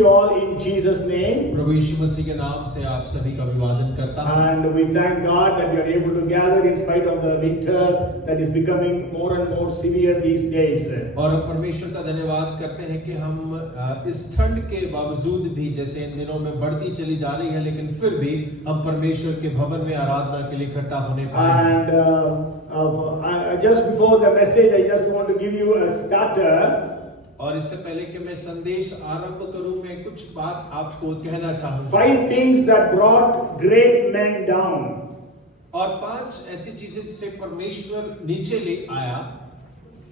you all in Jesus' name. प्रभु यीशु मसीह के नाम से आप सभी का अभिवादन करता हूं। And we thank God that we are able to gather in spite of the winter that is becoming more and more severe these days. और परमेश्वर का धन्यवाद करते हैं कि हम इस ठंड के बावजूद भी, जैसे इन दिनों में बढ़ती चली जा रही है, लेकिन फिर भी हम परमेश्वर के भवन में आराधना के लिए इकट्ठा होने पाए। And just before the message, I just want to give you a starter. और इससे पहले कि मैं संदेश आरंभ करूं, मैं कुछ बात आपको कहना चाहूंगा। 5 things that brought great men down. और 5 ऐसी चीजें जिसे परमेश्वर नीचे ले आया।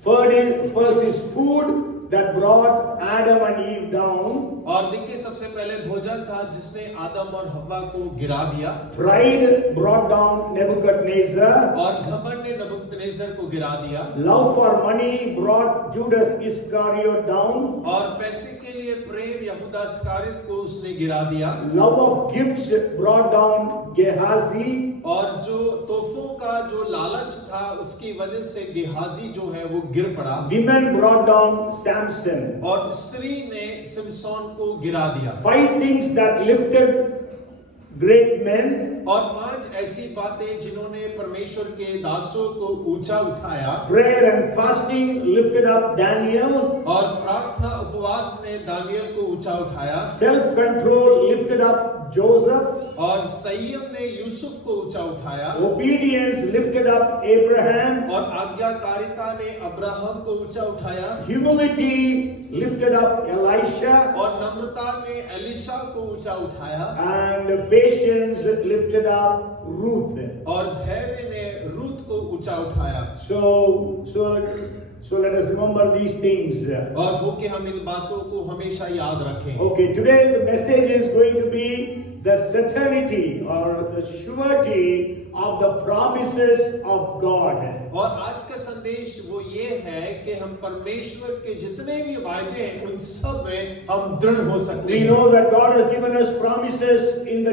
First is food that brought Adam and Eve down. और देखिए, सबसे पहले भोजन था जिसने आदम और हव्वा को गिरा दिया। Pride brought down Nebuchadnezzar. और घमंड ने नबूकदनेस्सर को गिरा दिया। Love for money brought Judas Iscariot down. और पैसे के लिए प्रेम यहूदा इस्करियोत को उसने गिरा दिया। Love of gifts brought down Gehazi. और जो तोहफों का जो लालच था, उसकी वजह से गेहाजी जो है वो गिर पड़ा। Women brought down Samson. और स्त्री ने सिमसोन को गिरा दिया। 5 things that lifted great men. और 5 ऐसी बातें जिन्होंने परमेश्वर के दासों को ऊंचा उठाया। Prayer and fasting lifted up Daniel. और प्रार्थना उपवास ने दानियल को ऊंचा उठाया। Self-control lifted up Joseph. और संयम ने यूसुफ को ऊंचा उठाया। Obedience lifted up Abraham. और आज्ञाकारिता ने अब्राहम को ऊंचा उठाया। Humility lifted up Elisha. और नम्रता ने एलीशा को ऊंचा उठाया। And patience lifted up Ruth. और धैर्य ने रूत को ऊंचा उठाया। So let us remember these things. और हो कि हम इन बातों को हमेशा याद रखें। Okay, today the message is going to be the certainty or the surety of the promises of God. और आज का संदेश वो ये है कि हम परमेश्वर के जितने भी वायदे हैं उन सब में हम दृढ़ हो सकते We हैं। know that God has given us promises in the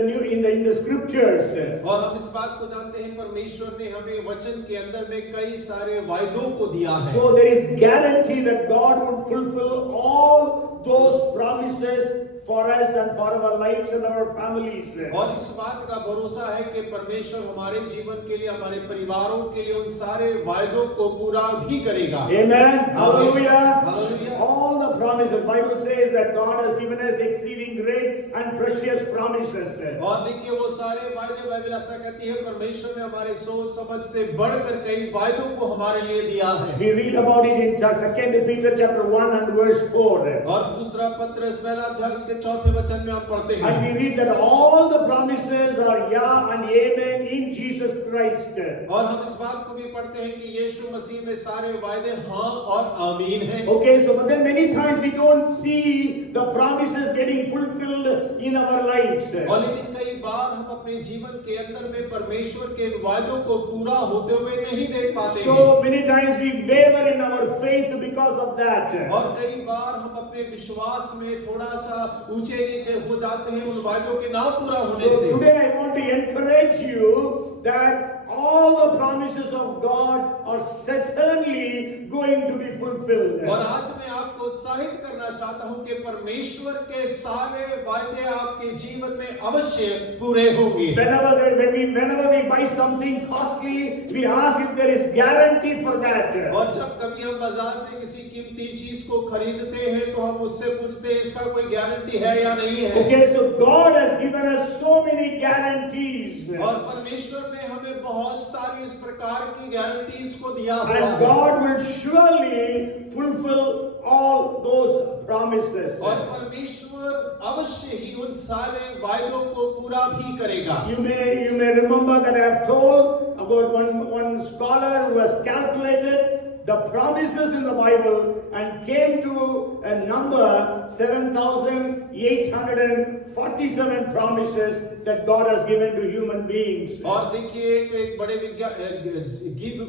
scriptures. और हम इस बात को जानते हैं, परमेश्वर ने हमें वचन के अंदर में कई सारे वायदों को दिया है। So there is guarantee that God would fulfill all those promises for us and for our lives and our families. और इस बात का भरोसा है कि परमेश्वर हमारे जीवन के लिए, हमारे परिवारों के लिए उन सारे वायदों को पूरा भी करेगा। Amen. Hallelujah. Hallelujah. All the promises. Bible says that God has given us exceeding great and precious promises. और देखिए, वो सारे वायदे, बाइबल ऐसा कहती है, परमेश्वर ने हमारे सोच समझ से बढ़कर कई वायदों को हमारे लिए दिया है। We read about it in 2 Peter chapter 1 and verse 4. और दूसरा पत्र इस पहला अध्याय के 4 वचन में हम पढ़ते हैं। And we read that all the promises are yeah and amen in Jesus Christ. और हम इस बात को भी पढ़ते हैं कि यीशु मसीह में सारे वायदे हाँ और आमीन हैं। Okay, so but then many times we don't see the promises getting fulfilled in our lives. और लेकिन कई बार हम अपने जीवन के अंदर में परमेश्वर के वायदों को पूरा होते हुए नहीं देख पाते हैं। So many times we waver in our faith because of that. और कई बार हम अपने विश्वास में थोड़ा सा ऊंचे नीचे हो जाते हैं उन वायदों के ना पूरा होने से। So today I want to encourage you that all the promises of God are certainly going to be fulfilled. और आज मैं आपको उत्साहित करना चाहता हूं कि परमेश्वर के सारे वायदे आपके जीवन में अवश्य पूरे होंगे। Whenever we buy something costly, we ask if there is guarantee for that. और जब कभी हम बाजार से किसी कीमती चीज को खरीदते हैं तो हम उससे पूछते हैं इसका कोई गारंटी है या नहीं है। Okay, so God has given us so many guarantees. और परमेश्वर ने हमें बहुत सारी इस प्रकार की गारंटीज को दिया हुआ And है। God will surely fulfill all those promises. और परमेश्वर अवश्य ही उन सारे वायदों को पूरा भी करेगा। You may remember that I have told about one scholar who has calculated the promises in the Bible and came to a number 7,847 promises that God has given to human beings. और देखिए, एक बड़े जीव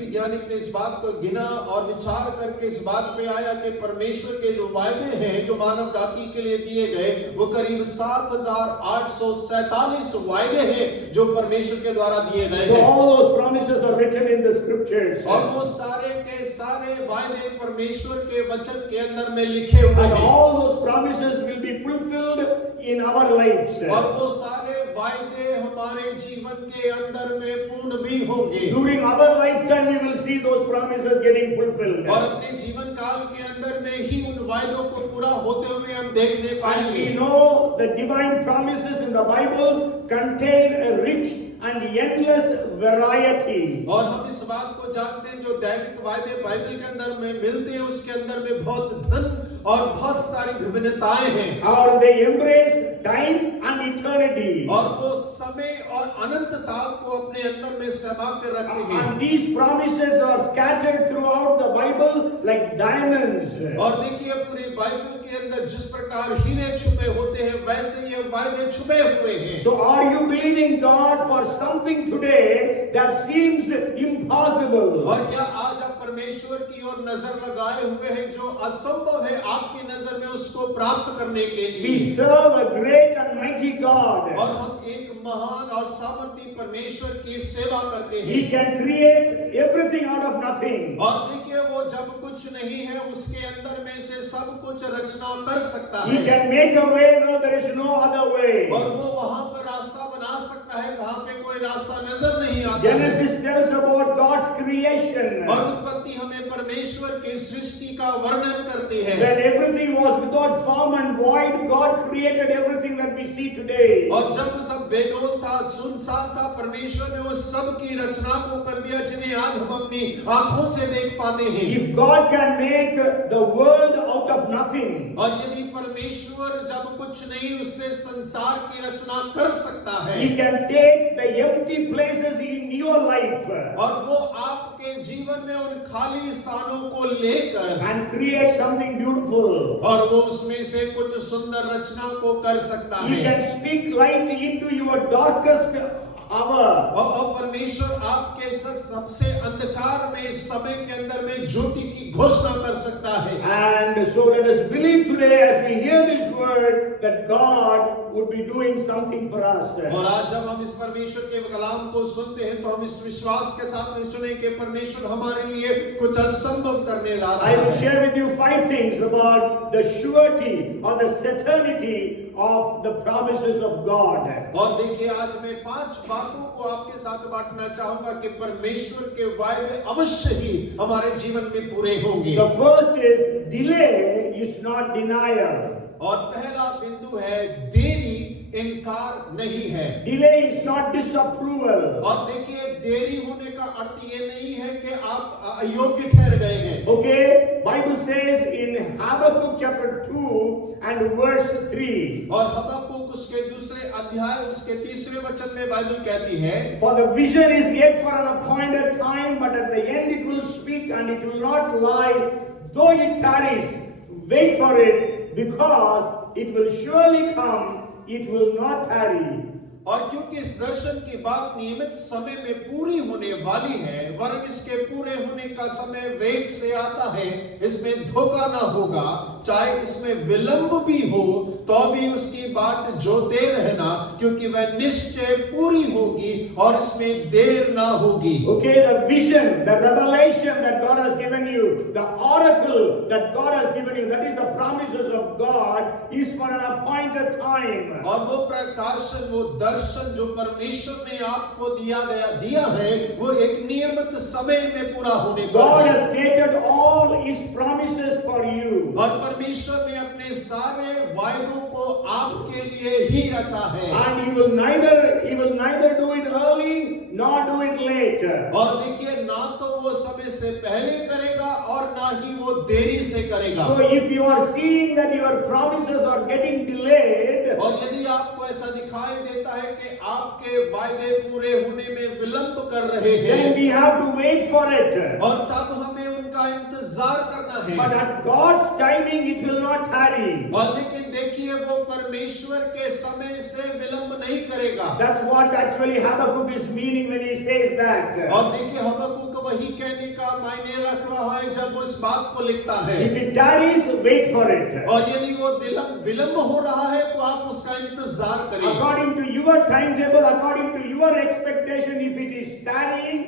वैज्ञानिक ने इस बात को गिना और विचार करके इस बात पे आया कि परमेश्वर के जो वायदे हैं जो मानव जाति के लिए दिए गए वो करीब 7,847 वायदे हैं जो परमेश्वर के द्वारा दिए गए So हैं। all those promises are written in the scriptures. और वो सारे सारे के सारे वायदे परमेश्वर के वचन के अंदर में लिखे हुए And हैं all those promises will be fulfilled in our lives. और वो सारे वायदे हमारे जीवन के अंदर में पूर्ण भी होंगे During our lifetime, we will see those promises getting fulfilled. और अपने जीवन काल के अंदर में ही उन वायदों को पूरा होते हुए हम देखने And पाएंगे we know the divine promises in the Bible contain a rich and endless variety. और हम इस बात को जानते हैं जो दैविक वायदे बाइबल के अंदर में मिलते हैं उसके अंदर में बहुत धन और बहुत सारी विभिन्नताएं हैं Or they embrace time and eternity. और वो समय और अनंतता को अपने अंदर में समा कर रखते हैं And these promises are scattered throughout the Bible like diamonds. और देखिए पूरी बाइबल के अंदर जिस प्रकार हीरे छुपे होते हैं वैसे ये वायदे छुपे हुए हैं So are you believing God for something today that seems impossible? और क्या आज आप परमेश्वर की ओर नजर लगाए हुए हैं जो असंभव है आपकी नजर में उसको प्राप्त करने के We लिए serve a great and mighty God. और हम एक महान और सामर्थी परमेश्वर की सेवा करते हैं He can create everything out of nothing. और देखिए वो जब कुछ नहीं है उसके अंदर में से सब कुछ रचना कर सकता He है can make a way where there is no other way. और वो वहां पर रास्ता बना सकता है जहां पे कोई रास्ता नजर नहीं आता है Genesis tells about God's creation. और उत्पत्ति हमें परमेश्वर की सृष्टि का वर्णन करती है When everything was without form and void, God created everything that we see today. और जब सब बेडोल था सुनसान था परमेश्वर ने उस सब की रचना को कर दिया जिन्हें आज हम अपनी आंखों से देख पाते हैं If God can make the world out of nothing, और यदि परमेश्वर जब कुछ नहीं उससे संसार की रचना कर सकता है He can take the empty places in your life और वो आपके जीवन में उन खाली स्थानों को लेकर and create something beautiful. और वो उसमें से कुछ सुंदर रचना को कर सकता He है can speak light into your darkest hour. और परमेश्वर आपके सबसे अंधकार में इस समय के अंदर में ज्योति की घोषणा कर सकता है And so let us believe today as we hear this word that God would be doing something for us. और आज जब हम इस परमेश्वर के कलाम को सुनते हैं तो हम इस विश्वास के साथ में सुने कि परमेश्वर हमारे लिए कुछ असंभव करने जा रहा I will है share with you 5 things about the surety or the certainty of the promises of God. और देखिए आज मैं 5 बातों को आपके साथ बांटना चाहूंगा कि परमेश्वर के वायदे अवश्य ही हमारे जीवन में पूरे होंगे The first is delay is not denial. और पहला बिंदु है देरी इनकार नहीं है Delay is not disapproval. और देखिए देरी होने का अर्थ ये नहीं है कि आप अयोग्य ठहर गए हैं Okay, Bible says in Habakkuk chapter 2 and verse 3. और हबक्कुक उसके दूसरे अध्याय उसके तीसरे वचन में बाइबल कहती है For the vision is yet for an appointed time, but at the end it will speak and it will not lie. Though it tarries, wait for it, because it will surely come, it will not tarry. और क्योंकि इस दर्शन की बात नियमित समय में पूरी होने वाली है वरन इसके पूरे होने का समय वेग से आता है इसमें धोखा ना होगा चाहे इसमें विलंब भी हो तो भी उसकी बात जोते रहना क्योंकि वह निश्चय पूरी होगी और इसमें देर ना होगी Okay, the vision, the revelation that God has given you, the oracle that God has given you, that is the promises of God, is for an appointed time. और वो प्रकाशन वो दर्शन जो परमेश्वर ने आपको दिया है वो एक नियमित समय में पूरा होने पर God है has dated all His promises for you. और परमेश्वर ने अपने सारे वायदों को आपके लिए ही रचा है And He will neither do it early nor do it late. और देखिए ना तो वो समय से पहले करेगा और ना ही वो देरी से करेगा So if you are seeing that your promises are getting delayed, और यदि आपको ऐसा दिखाई देता है कि आपके वायदे पूरे होने में विलंब कर रहे then हैं we have to wait for it. और तब हमें उनका इंतजार करना है But at God's timing it will not tarry. और लेकिन देखिए वो परमेश्वर के समय से विलंब नहीं करेगा That's what actually Habakkuk is meaning when he says that. और देखिए हबक्कुक वही कहने का मायने रख रहा है जब उस बात को लिखता है If it tarries, wait for it. और यदि वो विलंब हो रहा है तो आप उसका इंतजार करिए According to your timetable, according to your expectation, if it is tarrying,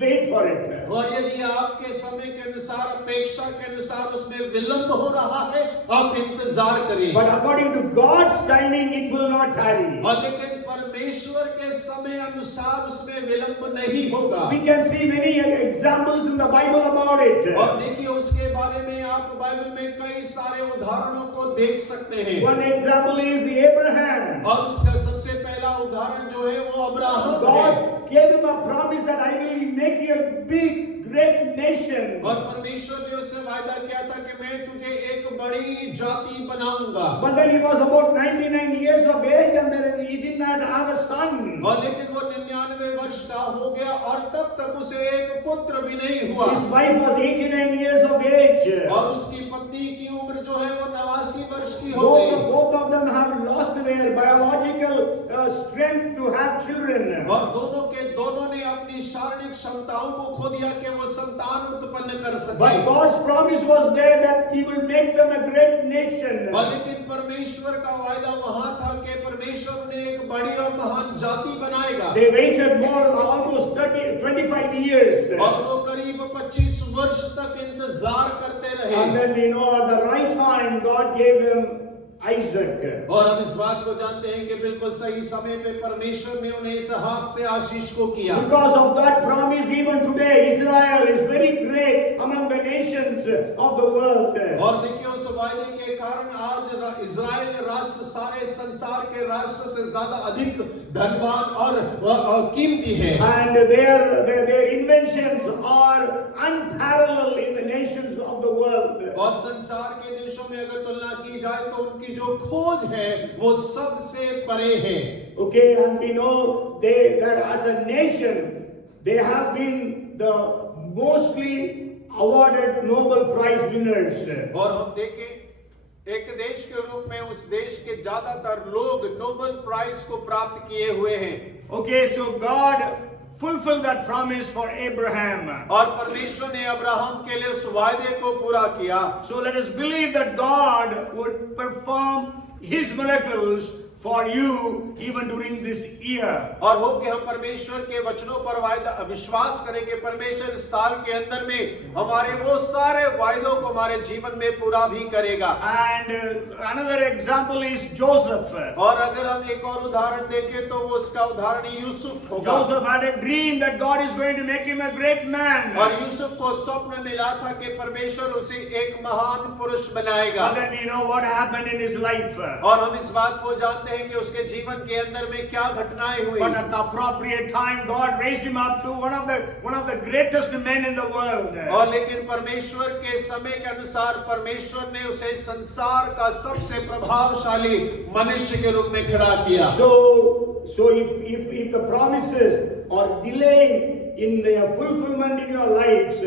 wait for it. और यदि आपके समय के अनुसार, अपेक्षा के अनुसार उसमें विलंब हो रहा है, आप इंतजार करें। But according to God's timing, it will not tarry. और लेकिन परमेश्वर के समय अनुसार उसमें विलंब नहीं होगा। We can see many examples in the Bible about it. और देखिए उसके बारे में आप बाइबल में कई सारे उदाहरणों को देख सकते हैं। One example is the Abraham. और उसका सबसे पहला उदाहरण जो है वो अब्राहम है। God gave him a promise that I will make you a big, great nation. और परमेश्वर ने उससे वायदा किया था कि मैं तुझे एक बड़ी जाति बनाऊंगा। But then he was about 99 years of age and then he did not have a son. और लेकिन वो 99 वर्ष का हो गया और तब तक उसे एक पुत्र भी नहीं हुआ। His wife was 89 years of age. और उसकी पत्नी की उम्र जो है वो 89 वर्ष की हो गई। Both of them have lost their biological strength to have children. और दोनों के दोनों ने अपनी शारीरिक क्षमताओं को खो दिया कि वो संतान उत्पन्न कर सके। But God's promise was there that He will make them a great nation. और लेकिन परमेश्वर का वायदा वहाँ था कि परमेश्वर ने एक बड़ी और महान जाति बनाएगा। They waited more, almost 25 years. और वो करीब 25 वर्ष तक इंतजार करते रहे। And then we know at the right time God gave them Isaac. और हम इस बात को जानते हैं कि बिल्कुल सही समय पे परमेश्वर ने उन्हें इसहाक से आशीष को किया। Because of that promise, even today, Israel is very great among the nations of the world. और देखिए उस वायदे के कारण आज इजराइल राष्ट्र सारे संसार के राष्ट्र से ज्यादा अधिक धनवान और कीमती है। And their inventions are unparalleled in the nations of the world. और संसार के देशों में अगर तुलना की जाए तो उनकी जो खोज है वो सबसे परे है। Okay, and we know that as a nation, they have been the mostly awarded Nobel Prize winners. और हम देखें एक देश के रूप में उस देश के ज्यादातर लोग नोबेल प्राइज को प्राप्त किए हुए हैं। Okay, so God fulfilled that promise for Abraham. और परमेश्वर ने अब्राहम के लिए उस वायदे को पूरा किया। So let us believe that God would perform His miracles for you even during this year. और हो कि हम परमेश्वर के वचनों पर वायदा विश्वास करें कि परमेश्वर इस साल के अंदर में हमारे वो सारे वायदों को हमारे जीवन में पूरा भी करेगा। And another example is Joseph. और अगर हम एक और उदाहरण देखें तो वो उसका उदाहरण यूसुफ होगा। Joseph had a dream that God is going to make him a great man. और यूसुफ को स्वप्न मिला था कि परमेश्वर उसे एक महान पुरुष बनाएगा। But then we know what happened in his life. और हम इस बात को जानते हैं कि उसके जीवन के अंदर में क्या घटनाएं हुई। But at the appropriate time, God raised him up to one of the greatest men in the world. और लेकिन परमेश्वर के समय के अनुसार परमेश्वर ने उसे संसार का सबसे प्रभावशाली मनुष्य के रूप में खड़ा किया। So if the promises are delayed in their fulfillment in your lives,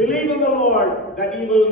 believe in the Lord that He will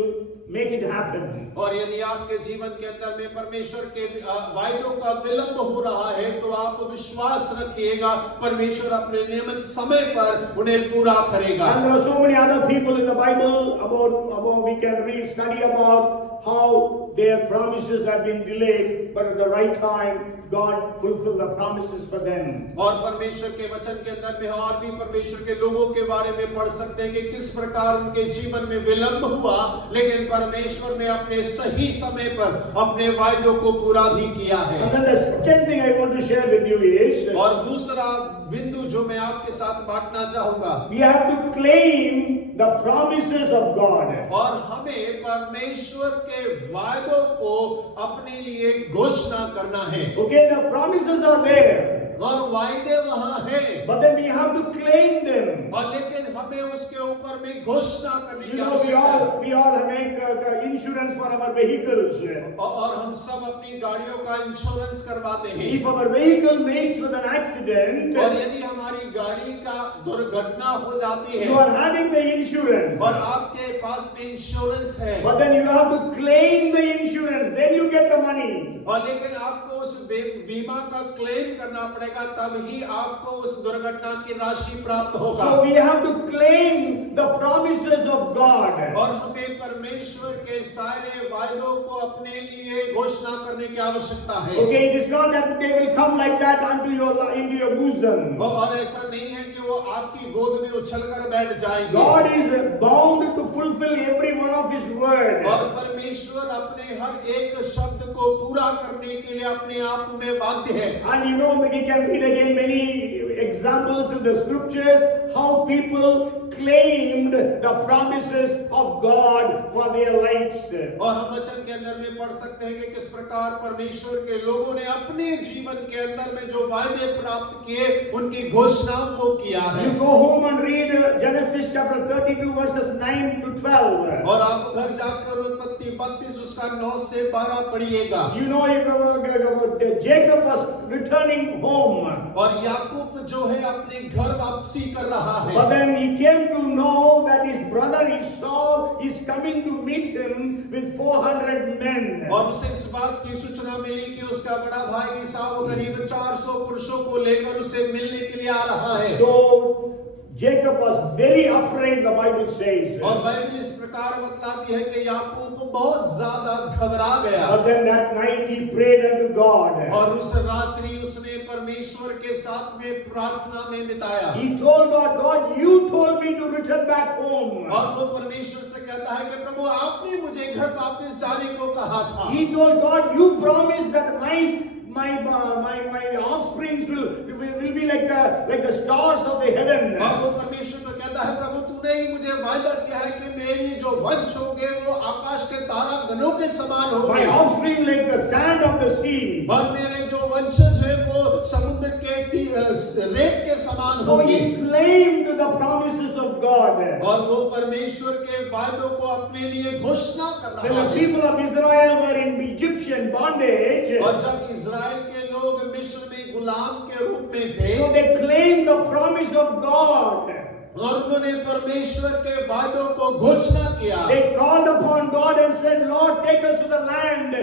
make it happen. और यदि आपके जीवन के अंदर में परमेश्वर के वायदों का विलंब हो रहा है तो आप विश्वास रखिएगा परमेश्वर अपने नियमित समय पर उन्हें पूरा करेगा। And there are so many other people in the Bible about we can study about how their promises have been delayed, but at the right time God fulfilled the promises for them. और परमेश्वर के वचन के अंदर में और भी परमेश्वर के लोगों के बारे में पढ़ सकते हैं कि किस प्रकार उनके जीवन में विलंब हुआ लेकिन परमेश्वर ने अपने सही समय पर अपने वायदों को पूरा भी किया है। And then the second thing I want to share with you is, और दूसरा बिंदु जो मैं आपके साथ बांटना चाहूंगा, we have to claim the promises of God. और हमें परमेश्वर के वायदों को अपने लिए घोषणा करना है। Okay, the promises are there. और वायदे वहां है But then we have to claim them. और लेकिन हमें उसके ऊपर में घोषणा करने You की know, आवश्यकता है। we all make insurance for our vehicles. और हम सब अपनी गाड़ियों का इंश्योरेंस करवाते हैं। If our vehicle makes with an accident, और यदि हमारी गाड़ी का दुर्घटना हो जाती है you are having the insurance. और आपके पास में इंश्योरेंस है, But then you have to claim the insurance, then you get the money. और लेकिन आपको उस बीमा का क्लेम करना पड़ेगा, तब ही आपको उस दुर्घटना की राशि प्राप्त होगा। So we have to claim the promises of God. और हमें परमेश्वर के सारे वायदों को अपने लिए घोषणा करने की आवश्यकता है। Okay, it is not that they will come like that into your bosom. और ऐसा नहीं है कि वो आपकी गोद में उछलकर बैठ जाएंगे। God is bound to fulfill every one of His word. और परमेश्वर अपने हर एक शब्द को पूरा करने के लिए अपने आप में बाध्य है। And you know, we can read again many examples in the scriptures how people claimed the promises of God for their lives. और हम वचन के अंदर में पढ़ सकते हैं कि किस प्रकार परमेश्वर के लोगों ने अपने जीवन के अंदर में जो वायदे प्राप्त किए उनकी घोषणाओं को किया है। You go home and read Genesis chapter 32 verses 9 to 12. और आप घर जाकर उत्पत्ति 32 उसका 9 से 12 पढ़िएगा। You know, Jacob was returning home. और याकूब जो है अपने घर वापसी कर रहा है। But then he came to know that his brother Esau is coming to meet him with 400 men. और उसे इस बात की सूचना मिली कि उसका बड़ा भाई ईसाव करीब 400 पुरुषों को लेकर उससे मिलने के लिए आ रहा है। So Jacob was very afraid, the Bible says. और बाइबल इस प्रकार बतलाती है कि याकूब बहुत ज्यादा घबरा गया। But then that night he prayed unto God. और उस रात्रि उसने परमेश्वर के साथ में प्रार्थना में बिताया। He told God, God, you told me to return back home. और वो परमेश्वर से कहता है कि प्रभु आपने मुझे घर वापस जाने को कहा था। He told God, you promised that my offsprings will be like the stars of the heaven. और वो परमेश्वर को कहता है प्रभु तूने ही मुझे वायदा किया है कि मेरी जो वंश होंगे वो आकाश के तारा गणों के समान My होंगे। offspring like the sand of the sea. और मेरे जो वंशज हैं वो समुद्र के रेत के समान So होंगे। he claimed the promises of God. और वो परमेश्वर के वायदों को अपने लिए घोषणा कर When रहा the है। people of Israel were in Egyptian bondage, और जब इज़राइल के लोग मिस्र में गुलाम के रूप में थे, so they claimed the promise of God. और उन्होंने परमेश्वर के वायदों को घोषणा किया। They called upon God and said, Lord, take us to the land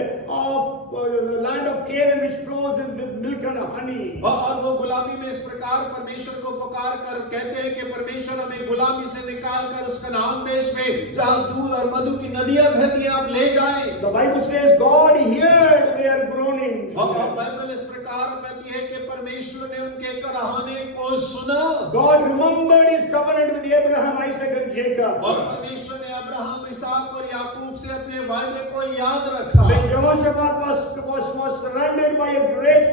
of Canaan which flows with milk and honey. और वो गुलामी में इस प्रकार परमेश्वर को पुकार कर कहते हैं कि परमेश्वर हमें गुलामी से निकाल कर उस कनान देश में जहाँ दूध और मधु की नदियां बहती हैं आप ले जाएं। The Bible says God heard their groanings. और बाइबल इस प्रकार कहती है कि परमेश्वर ने उनके कराहने को सुना। God remembered His covenant with Abraham, Isaac and Jacob. और परमेश्वर ने अब्राहम, इसहाक और याकूब से अपने वायदे को याद रखा। When Jehoshaphat was surrounded by a great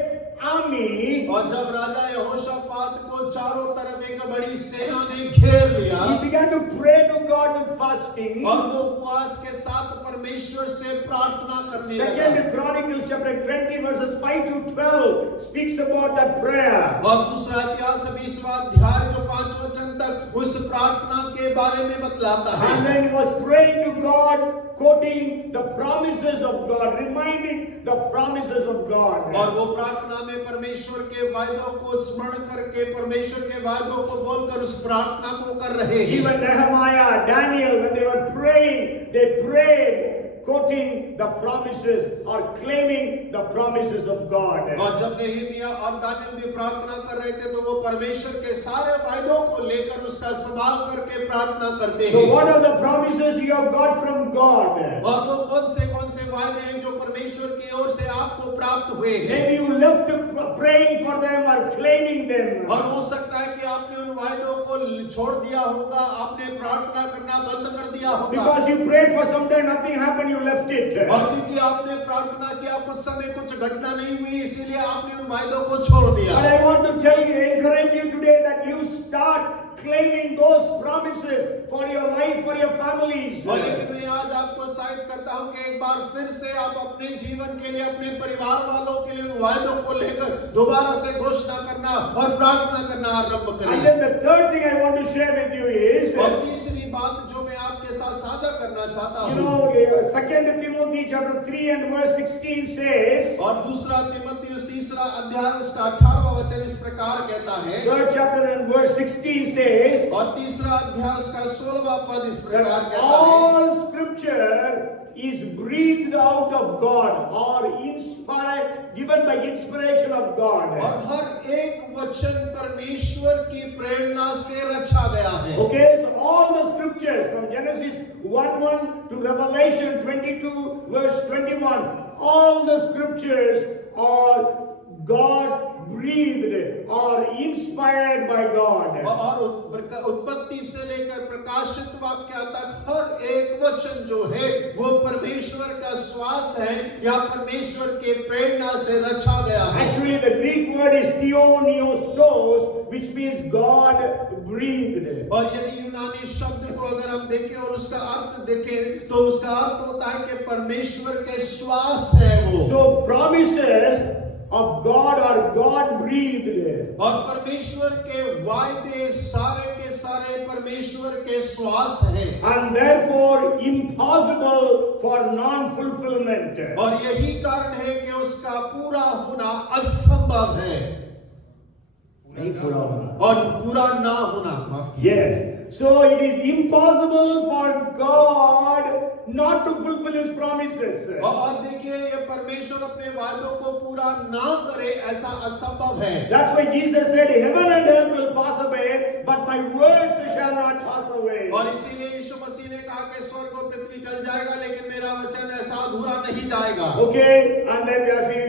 army, और जब राजा यहोशापात को चारों तरफ एक बड़ी सेना ने घेर लिया, he began to pray to God with fasting. और वो उपवास के साथ परमेश्वर से प्रार्थना करने लगा। Second Chronicles chapter 20 verses 5 to 12 speaks about that prayer. और दूसरा इतिहास 20वां अध्याय जो 5 वचन तक उस प्रार्थना के बारे में बतलाता है। And then he was praying to God, quoting the promises of God, reminding the promises of God. और वो प्रार्थना में परमेश्वर के वायदों को स्मरण करके परमेश्वर के वायदों को बोलकर उस प्रार्थना को कर रहे हैं। Even Nehemiah, Daniel, when they were praying, they prayed quoting the promises or claiming the promises of God. और जब नेहमिया और दानियल भी प्रार्थना कर रहे थे तो वो परमेश्वर के सारे वायदों को लेकर उसका इस्तेमाल करके प्रार्थना करते हैं। So what are the promises you have got from God? और वो कौन से वायदे हैं जो परमेश्वर की ओर से आपको प्राप्त हुए हैं? Maybe you left praying for them or claiming them. और हो सकता है कि आपने उन वायदों को छोड़ दिया होगा, आपने प्रार्थना करना बंद कर दिया होगा। Because you prayed for some time, nothing happened, you left it. और क्योंकि आपने प्रार्थना किया कुछ समय कुछ घटना नहीं हुई इसीलिए आपने उन वायदों को छोड़ दिया। But I want to tell you, encourage you today that you start claiming those promises for your life, for your families. और लेकिन मैं आज आपको साइड करता हूं कि एक बार फिर से आप अपने जीवन के लिए अपने परिवार वालों के लिए उन वायदों को लेकर दोबारा से घोषणा करना और प्रार्थना करना आरंभ करें। And then the third thing I want to share with you is, और तीसरी बात जो मैं आपके साथ साझा करना चाहता you हूं, know, 2 Timothy chapter 3 and verse 16 says, और दूसरा तिमोथेयुस तीसरा अध्याय उसका 18वां वचन इस प्रकार कहता है, 3rd chapter and verse 16 says, और तीसरा अध्याय उसका 16वां पद इस प्रकार कहता all scripture is breathed out of God or inspired, given by inspiration of God. और हर एक वचन परमेश्वर की प्रेरणा से रचा गया है. Okay, so all the scriptures from Genesis 1:1 to Revelation 22 verse 21, all the scriptures are God breathed or inspired by God. और उत्पत्ति से लेकर प्रकाशित वाक्य तक हर एक वचन जो है वो परमेश्वर का श्वास है या परमेश्वर के प्रेरणा से रचा गया है. Actually, the Greek word is theopneustos, which means God breathed. और यदि यूनानी शब्द को अगर हम देखें और उसका अर्थ देखें तो उसका अर्थ होता है कि परमेश्वर के श्वास है वो. So promises of God are God breathed. और परमेश्वर के वायदे सारे के सारे परमेश्वर के श्वास हैं. And therefore impossible for non-fulfillment. और यही कारण है कि उसका पूरा होना असंभव है. नहीं पूरा होना. और पूरा ना होना, माफ कीजिए. Yes. So it is impossible for God not to fulfill His promises. और देखिए ये परमेश्वर अपने वादों को पूरा ना करे ऐसा असंभव है. That's why Jesus said, "Heaven and earth will pass away, but my words shall not pass away." और इसीलिए यीशु मसीह ने कहा कि स्वर्ग और पृथ्वी टल जाएगा लेकिन मेरा वचन ऐसा अधूरा नहीं जाएगा. Okay, and then as we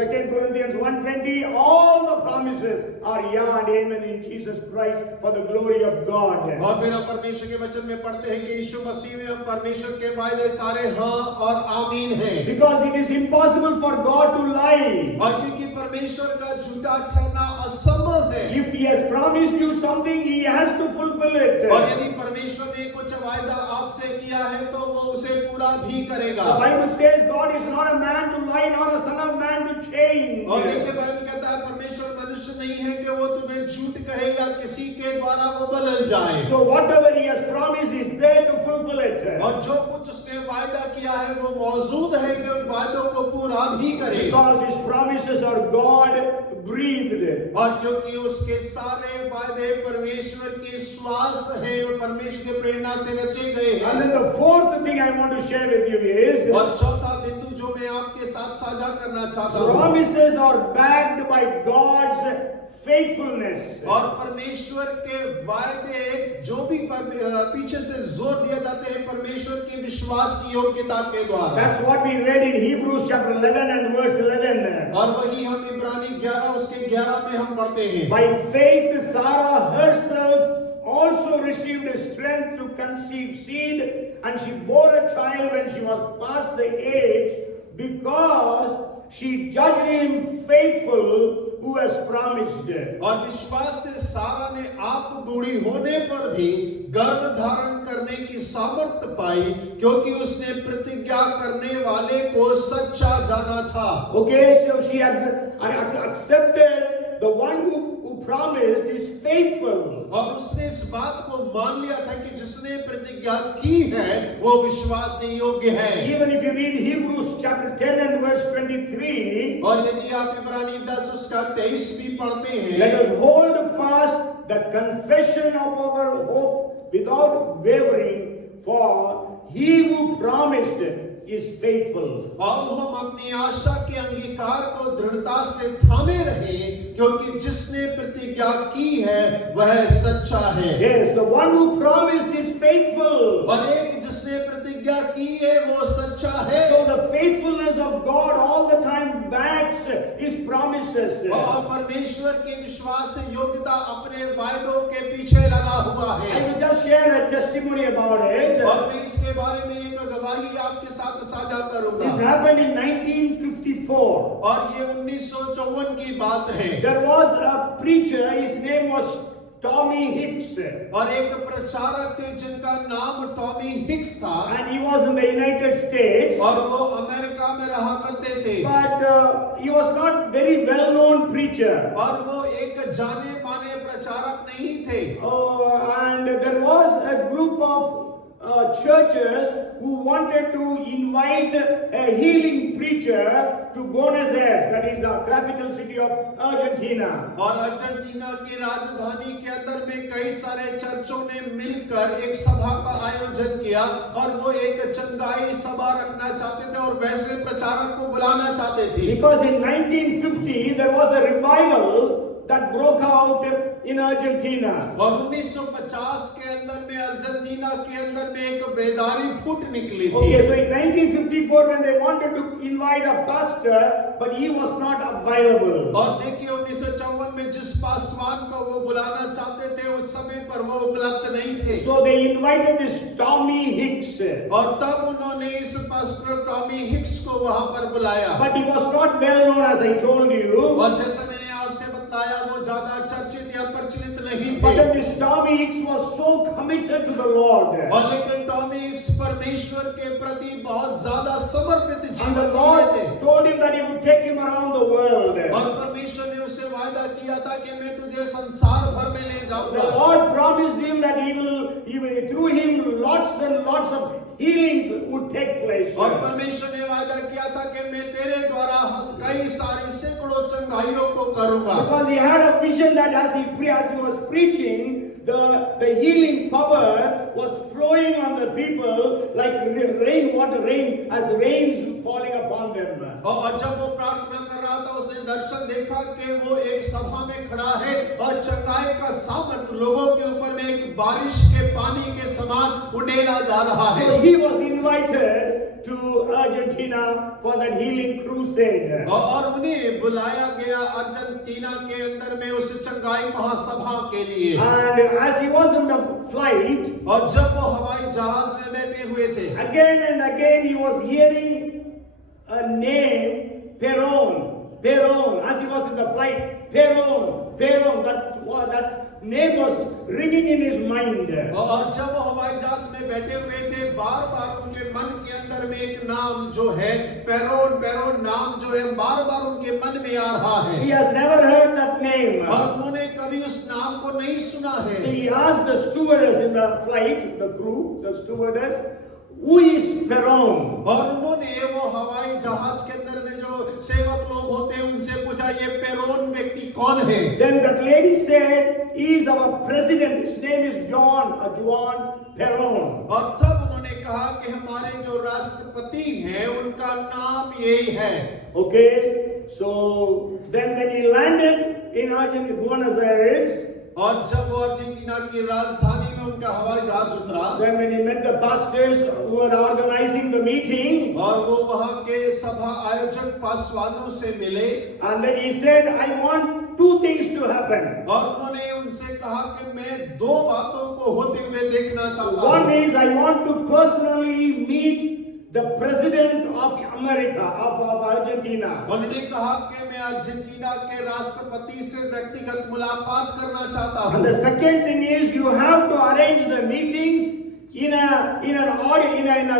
2 Corinthians 1:20, all the promises are yeah and amen in Jesus Christ for the glory of God. और फिर हम परमेश्वर के वचन में पढ़ते हैं कि यीशु मसीह में हम परमेश्वर के वायदे सारे हाँ और आमीन हैं. Because it is impossible for God to lie. और क्योंकि परमेश्वर का झूठा ठहरना असंभव है. If He has promised you something, He has to fulfill it. और यदि परमेश्वर ने कुछ वायदा आपसे किया है तो वो उसे पूरा भी करेगा. The Bible says God is not a man to lie, nor a son of man to change. और देखिए बाइबल कहता है परमेश्वर मनुष्य नहीं है कि वो तुम्हें झूठ कहे या किसी के द्वारा वो बदल जाए. So whatever He has promised is there to fulfill it. और जो कुछ उसने वायदा किया है वो मौजूद है कि उन वादों को पूरा भी करे. Because His promises are God breathed. और क्योंकि उसके सारे वायदे परमेश्वर के श्वास है और परमेश्वर के प्रेरणा से रचे गए हैं. And then the fourth thing I want to share with you is, और चौथा बिंदु जो मैं आपके साथ साझा करना चाहता हूँ, promises are backed by God's faithfulness. और परमेश्वर के वायदे जो भी पीछे से जोर दिया जाते हैं परमेश्वर की विश्वास योग्यता के द्वारा. That's what we read in Hebrews chapter 11 and verse 11. और वही हम इब्रानी 11 उसके 11 में हम पढ़ते हैं. By faith Sarah herself also received strength to conceive seed, and she bore a child when she was past the age, because she judged him faithful who has promised. और विश्वास से सारा ने आप बूढ़ी होने पर भी गर्भ धारण करने की सामर्थ्य पाई क्योंकि उसने प्रतिज्ञा करने वाले को सच्चा जाना था. Okay, so she accepted the one who promised is faithful. और उसने इस बात को मान लिया था कि जिसने प्रतिज्ञा की है वो विश्वास योग्य है. Even if you read Hebrews chapter 10 and verse 23, और यदि आप इब्रानी 10 उसका 23 भी पढ़ते हैं, let us hold fast the confession of our hope without wavering, for he who promised is faithful. और हम अपनी आशा के अंगीकार को दृढ़ता से थामे रहें क्योंकि जिसने प्रतिज्ञा की है वह सच्चा है. Yes, the one who promised is faithful. और एक जिसने प्रतिज्ञा की है वो सच्चा है. So the faithfulness of God all the time backs His promises. और परमेश्वर की विश्वास योग्यता अपने वायदों के पीछे लगा हुआ I है. will just share a testimony about it. और मैं इसके बारे में एक गवाही आपके साथ साझा करूंगा. This happened in 1954. और ये 1954 की बात है. There was a preacher, his name was Tommy Hicks, और एक प्रचारक थे जिनका नाम टॉमी हिक्स था. and he was in the United States, और वो अमेरिका में रहा करते थे. but he was not very well-known preacher. और वो एक जाने माने प्रचारक नहीं थे. And there was a group of churches who wanted to invite a healing preacher to Buenos Aires, that is the capital city of Argentina. और Argentina की राजधानी के अंदर में कई सारे चर्चों ने मिलकर एक सभा का आयोजन किया और वो एक चंगाई सभा रखना चाहते थे और वैसे प्रचारक को बुलाना चाहते थे। Because in 1950 there was a revival that broke out in Argentina. और 1950 के अंदर में अर्जेंटीना के अंदर में एक बेदारी फूट निकली थी। Okay, so in 1954 when they wanted to invite a pastor, but he was not available. और देखिए 1954 में जिस पासवान को वो बुलाना चाहते थे उस समय पर वो उपलब्ध नहीं थे। So they invited this Tommy Hicks. और तब उन्होंने इस पास्टर टॉमी हिक्स को वहां पर बुलाया। But he was not well known, as I told you. और जैसे मैंने आपसे बताया वो ज्यादा चर्चित या प्रचलित नहीं But थे। this Tommy Hicks was so committed to the Lord. और लेकिन टॉमी हिक्स परमेश्वर के प्रति बहुत ज्यादा समर्पित And the जीवन जी Lord रहे थे। told him that he would take him around the world. और परमेश्वर ने उससे वायदा किया था कि मैं तुझे संसार भर में ले The जाऊंगा। Lord promised him that he will through him lots and lots of healings would take place. और परमेश्वर ने वायदा किया था कि मैं तेरे द्वारा कई सारी सैकड़ों चंगाइयों को करूंगा। Because he had a vision that as he was preaching, the healing power was flowing on the people like rain as rains falling upon them. और जब वो प्रार्थना कर रहा था उसने दर्शन देखा कि वो एक सभा में खड़ा है और चंगाई का सामर्थ लोगों के ऊपर में एक बारिश के पानी के समान उड़ेला जा रहा है। So he was invited to Argentina for that healing crusade. और उन्हें बुलाया गया अर्जेंटीना के अंदर में उस चंगाई महासभा के लिए। And as he was in the flight, और जब वो हवाई जहाज में बैठे हुए थे again and again he was hearing a name, Peron. As he was in the flight, Peron. That name was ringing in his mind. और जब वो हवाई जहाज में बैठे हुए थे बार-बार उनके मन के अंदर में एक नाम जो है पेरोन नाम जो है बार-बार उनके मन में आ रहा है। He has never heard that name. और उन्होंने कभी उस नाम को नहीं सुना है। So he asked the stewardess in the flight, the crew, the stewardess, who is Peron? और उन्होंने वो हवाई जहाज के अंदर में जो सेवक लोग होते हैं उनसे पूछा ये पेरोन व्यक्ति कौन है? Then that lady said, he is our president. His name is Juan Peron. और तब उन्होंने कहा कि हमारे जो राष्ट्रपति हैं उनका नाम यही है। Okay, so then when he landed in Argentina, Buenos Aires, और जब वो अर्जेंटीना की राजधानी में उनका हवाई जहाज उतरा, then when he met the pastors who were organizing the meeting, और वो वहां के सभा आयोजक पासवानों से मिले, and then he said, I want two things to happen. और उन्होंने उनसे कहा कि मैं दो बातों को होते हुए देखना चाहता One हूं। is I want to personally meet the president of America, of Argentina. उन्होंने कहा कि मैं अर्जेंटीना के राष्ट्रपति से व्यक्तिगत मुलाकात करना चाहता हूं। And the second thing is you have to arrange the meetings in a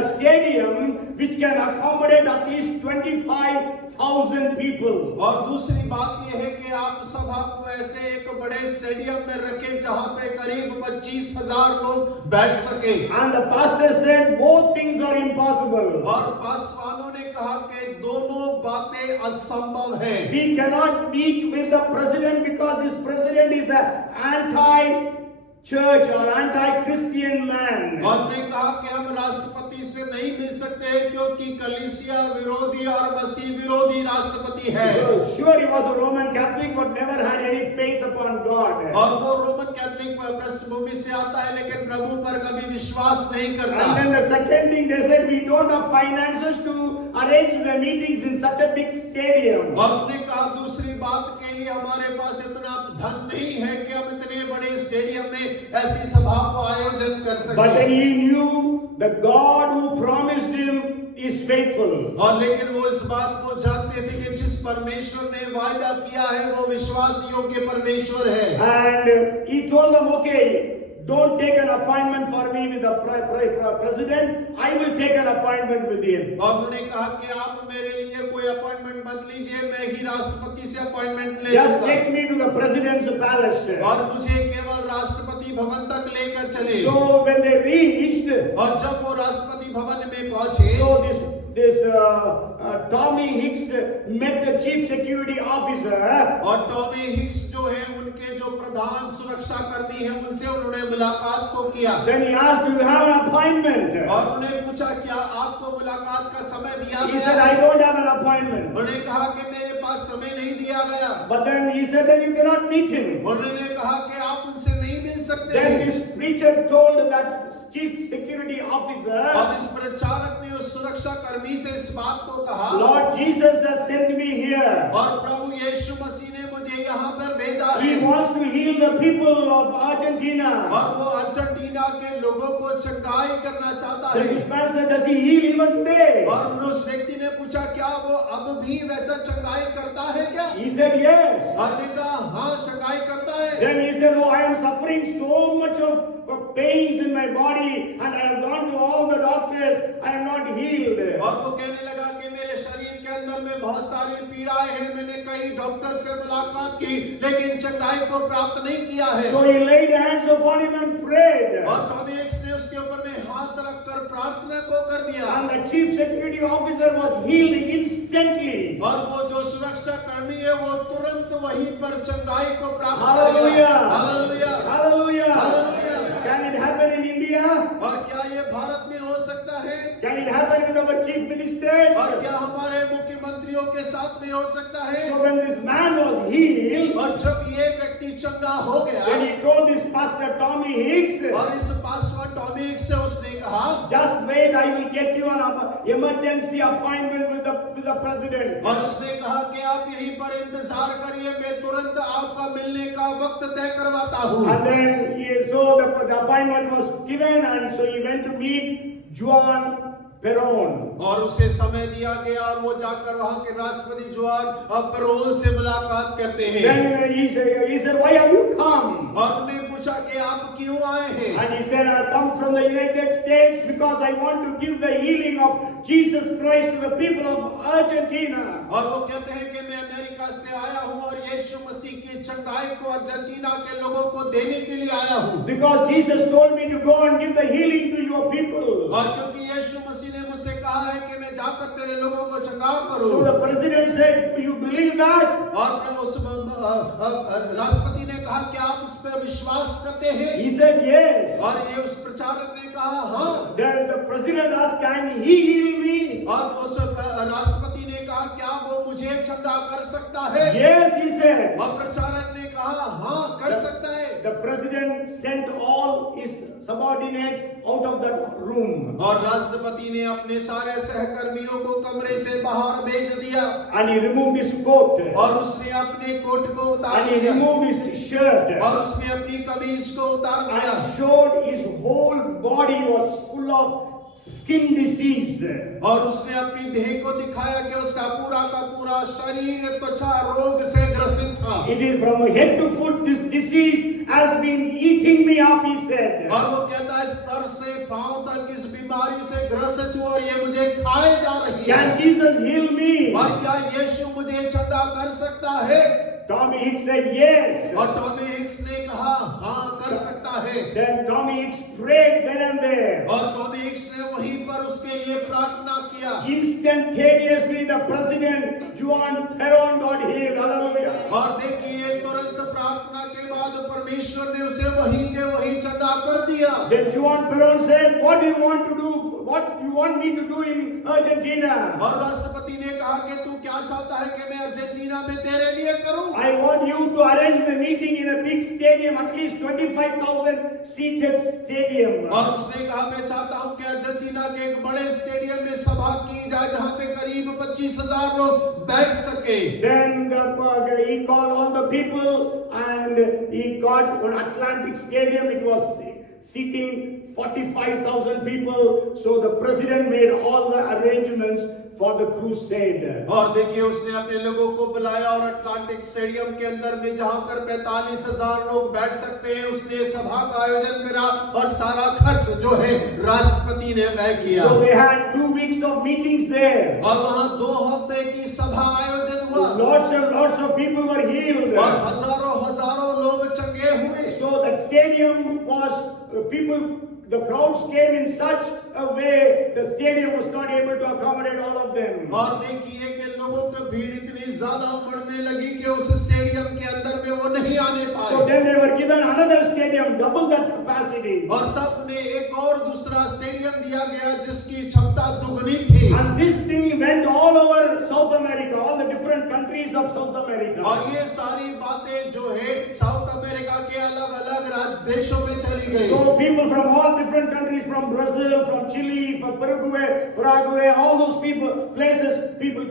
stadium which can accommodate at least 25,000 people. और दूसरी बात यह है कि आप सभा को ऐसे एक बड़े स्टेडियम में रखें जहां पे करीब 25,000 लोग बैठ सके। And the pastor said both things are impossible. और पासवानों ने कहा कि दोनों बातें असंभव हैं। We cannot meet with the president because this president is an anti-church or anti-Christian man. और ने कहा कि हम राष्ट्रपति से नहीं मिल सकते क्योंकि कलीसिया विरोधी और मसीह विरोधी राष्ट्रपति है। So, sure, he was a Roman Catholic but never had any faith upon God. और वो रोमन कैथोलिक पृष्ठभूमि से आता है लेकिन प्रभु पर कभी विश्वास नहीं करता। And then the second thing they said, we don't have finances to arrange the meetings in such a big stadium. और ने कहा दूसरी बात के लिए हमारे पास इतना धन नहीं है कि हम इतने बड़े स्टेडियम में ऐसी सभा को आयोजन कर सकें। But then he knew the God who promised him is faithful. और लेकिन वो इस बात को जानते थे कि जिस परमेश्वर ने वायदा किया है वो विश्वास योग्य परमेश्वर है। And he told them, okay, don't take an appointment for me with the president. I will take an appointment with him. और उन्होंने कहा कि आप मेरे लिए कोई अपॉइंटमेंट मत लीजिए, मैं ही राष्ट्रपति से अपॉइंटमेंट ले Just लूंगा। take me to the president's palace. और मुझे केवल राष्ट्रपति भवन तक लेकर चले। So when they reached, और जब वो राष्ट्रपति भवन में पहुंचे, so this Tommy Hicks met the chief security officer. और टॉमी हिक्स जो है उनके जो प्रधान सुरक्षा कर्मी हैं उनसे उन्होंने मुलाकात को किया। Then he asked, "Do you have an appointment?" और उन्हें पूछा क्या आपको मुलाकात का समय दिया He said, गया? "I don't have an appointment." उन्होंने कहा कि मेरे पास समय नहीं दिया गया। But then he said that you cannot meet him. उन्होंने कहा कि आप उनसे नहीं मिल सकते। Then this preacher told that chief security officer, और इस प्रचारक ने उस सुरक्षा कर्मी से इस बात को कहा, "Lord Jesus has sent me here. और प्रभु यीशु मसीह ने मुझे यहाँ पर भेजा है। He wants to heal the people of Argentina." और वो अर्जेंटीना के लोगों को चंगाई करना चाहता Then है। this man said, "Does he heal even today?" और उस व्यक्ति ने पूछा क्या वो अब भी वैसा चंगाई करता है क्या? He said, "Yes." और ने कहा हाँ चंगाई करता है। Then he said, "Oh, I am suffering so much of pains in my body, and I have gone to all the doctors. I am not healed." और वो कहने लगा कि मेरे शरीर के अंदर में बहुत सारी पीड़ाएं हैं, मैंने कई डॉक्टर से मुलाकात की लेकिन चंगाई को प्राप्त नहीं किया है। So he laid hands upon him and prayed. और टॉमी हिक्स ने उसके ऊपर में हाथ रखकर प्रार्थना को कर दिया। And the chief security officer was healed instantly. और वो जो सुरक्षा कर्मी है वो तुरंत वहीं पर चंगाई को प्राप्त कर Hallelujah. गया। Hallelujah, Hallelujah. Hallelujah. Can it happen in India? और क्या ये भारत में हो सकता है? Can it happen with our chief ministers? और क्या हमारे मुख्यमंत्रियों के साथ में हो सकता है? So when this man was healed, और जब ये व्यक्ति चंगा हो गया, when he told this pastor Tommy Hicks, और इस पास्टर टॉमी हिक्स से उसने कहा, "Just wait, I will get you an emergency appointment with the president." और उसने कहा कि आप यहीं पर इंतजार करिए, मैं तुरंत आपका मिलने का वक्त तय करवाता हूँ। And then so the appointment was given, and so he went to meet Juan Perón. और उसे समय दिया गया और वो जाकर वहां के राष्ट्रपति जुआन पेरोन से मुलाकात करते हैं। Then he said, "Why have you come?" और उन्हें पूछा कि आप क्यों आए हैं? And he said, "I have come from the United States because I want to give the healing of Jesus Christ to the people of Argentina." और वो कहते हैं कि मैं अमेरिका से आया हूँ और यीशु मसीह की चंगाई को अर्जेंटीना के लोगों को देने के लिए आया हूँ। Because Jesus told me to go and give the healing to your people. और क्योंकि यीशु मसीह ने मुझसे कहा है कि मैं जाकर तेरे लोगों को चंगा करूँ। So the president said, "Do you believe that?" और उस राष्ट्रपति ने कहा कि आप उस पर विश्वास करते हैं? He said, "Yes." और ये उस प्रचारक ने कहा हाँ। Then the president asked, "Can he heal me?" और उस राष्ट्रपति ने कहा क्या वो मुझे चंगा कर सकता है? "Yes," he said. और प्रचारक ने कहा हाँ कर सकता है। The president sent all his subordinates out of that room. और राष्ट्रपति ने अपने सारे सहकर्मियों को कमरे से बाहर भेज दिया। And he removed his coat. और उसने अपने कोट को उतार And he दिया। removed his shirt. और उसने अपनी कमीज को उतार दिया। And showed his whole body was full of skin disease. और उसने अपनी देह को दिखाया कि उसका पूरा का पूरा शरीर त्वचा रोग से ग्रसित था। It is from head to foot, this disease has been eating me up, he said. और वो कहता है सर से पांव तक इस बीमारी से ग्रसित हूँ और ये मुझे खाए जा रही है। Can Jesus heal me? और क्या यीशु मुझे चंगा कर सकता है? Tommy Hicks said yes. और टॉमी हिक्स ने कहा हाँ कर सकता है। Then Tommy Hicks prayed then and there. और टॉमी हिक्स ने वहीं पर उसके लिए प्रार्थना किया। Instantaneously the president Juan Perón got healed. Hallelujah. और देखिए तुरंत प्रार्थना के बाद परमेश्वर ने उसे वहीं के वहीं चंगा कर दिया। Then Juan Perón said, "What do you want to do? What you want me to do in Argentina?" और राष्ट्रपति ने कहा कि तू क्या चाहता है कि मैं अर्जेंटीना में तेरे लिए करूं? "I want you to arrange the meeting in a big stadium, at least 25,000 seated stadium." और उसने कहा मैं चाहता हूं कि अर्जेंटीना के एक बड़े स्टेडियम में सभा की जाए जहां पे करीब 25,000 लोग बैठ सके। Then he called all the people and he got on Atlantic Stadium. It was seating 45,000 people. So the president made all the arrangements for the crusade. और देखिए उसने अपने लोगों को बुलाया और अटलांटिक स्टेडियम के अंदर में जहां पर 45,000 लोग बैठ सकते हैं उसने सभा का आयोजन करा और सारा खर्च जो है राष्ट्रपति ने व्यय किया। So they had 2 weeks of meetings there. और वहां 2 हफ्ते की सभा आयोजन हुआ। Lots of people were healed. और हजारों लोग चंगे हुए। So that stadium was the crowds came in such a way, the stadium was not able to accommodate all of them. और देखिए कि लोगों की भीड़ इतनी ज्यादा बढ़ने लगी कि उस स्टेडियम के अंदर में वो नहीं आने पाए। So then they were given another stadium, double that capacity. और तब उन्हें एक और दूसरा स्टेडियम दिया गया जिसकी क्षमता दुगनी थी। And this thing went all over South America, all the different countries of South America. और ये सारी बातें जो है साउथ अमेरिका के अलग-अलग देशों में चली गई। So people from all different countries, from Brazil, from Chile, from Paraguay, all those places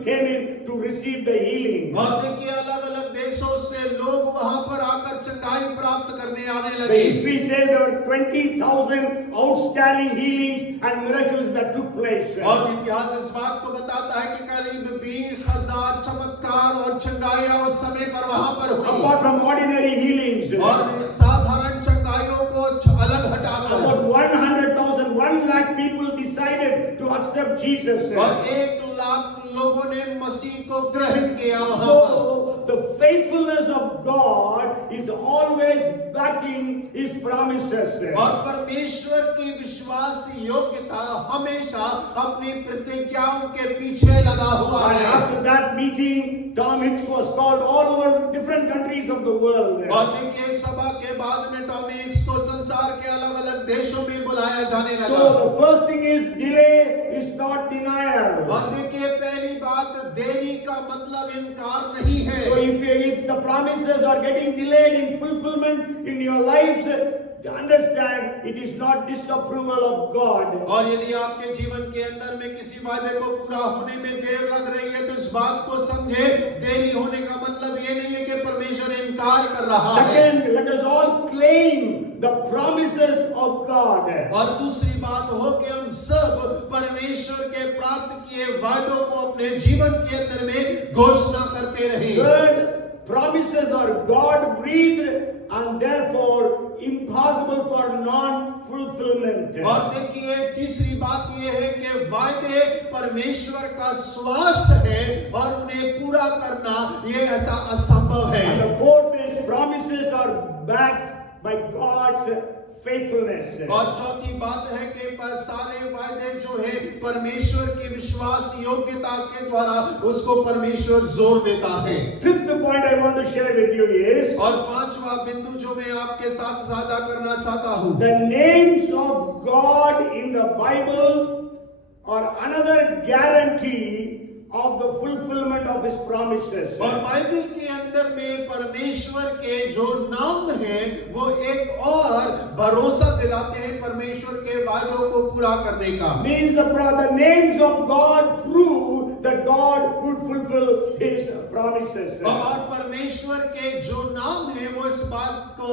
came in to receive the healing. और देखिए अलग-अलग देशों से लोग वहां पर आकर चंगाई प्राप्त करने आने The लगे। history says there were 20,000 outstanding healings and miracles that took place. और इतिहास इस बात को बताता है कि करीब 20,000 चमत्कार और चंगाइयां उस समय पर वहां पर हुई। Apart from ordinary healings, और साधारण चंगाइयों को अलग हटाकर about 100,000, 1 lakh people decided to accept Jesus. और 1 लाख लोगों ने मसीह को ग्रहण किया वहां पर। So the faithfulness of God is always backing His promises. और परमेश्वर की विश्वास योग्यता हमेशा अपनी प्रतिज्ञाओं के पीछे लगा हुआ And है। after that meeting, Tom Hicks was called all over different countries of the world. और देखिए सभा के बाद में टॉम हिक्स को संसार के अलग-अलग देशों में बुलाया जाने लगा। So the first thing is delay is not denial. और देखिए पहली बात देरी का मतलब इनकार नहीं है। So if the promises are getting delayed in fulfillment in your lives, understand it is not disapproval of God. और यदि आपके जीवन के अंदर में किसी वादे को पूरा होने में देर लग रही है तो इस बात को समझे देरी होने का मतलब ये नहीं है कि परमेश्वर इनकार कर रहा है। Second, let us all claim the promises of God. और दूसरी बात हो कि हम सब परमेश्वर के प्राप्त किए वादों को अपने जीवन के अंदर में घोषणा करते रहें। Third, promises are God breathed and therefore impossible for non-fulfillment. और देखिए तीसरी बात यह है कि वायदे परमेश्वर का श्वास है और उन्हें पूरा करना ये ऐसा असंभव है। And the fourth is promises are backed by God's faithfulness. और चौथी बात है कि सारे वायदे जो है परमेश्वर की विश्वास योग्यता के द्वारा उसको परमेश्वर जोर देता है। Fifth point I want to share with you is और पांचवा बिंदु जो मैं आपके साथ साझा करना चाहता हूं, the names of God in the Bible are another guarantee of the fulfillment of His promises. और बाइबल के अंदर में परमेश्वर के जो नाम हैं वो एक और भरोसा दिलाते हैं परमेश्वर के वादों को पूरा करने का। Means the names of God prove that God would fulfill His promises. और परमेश्वर के जो नाम हैं वो इस बात को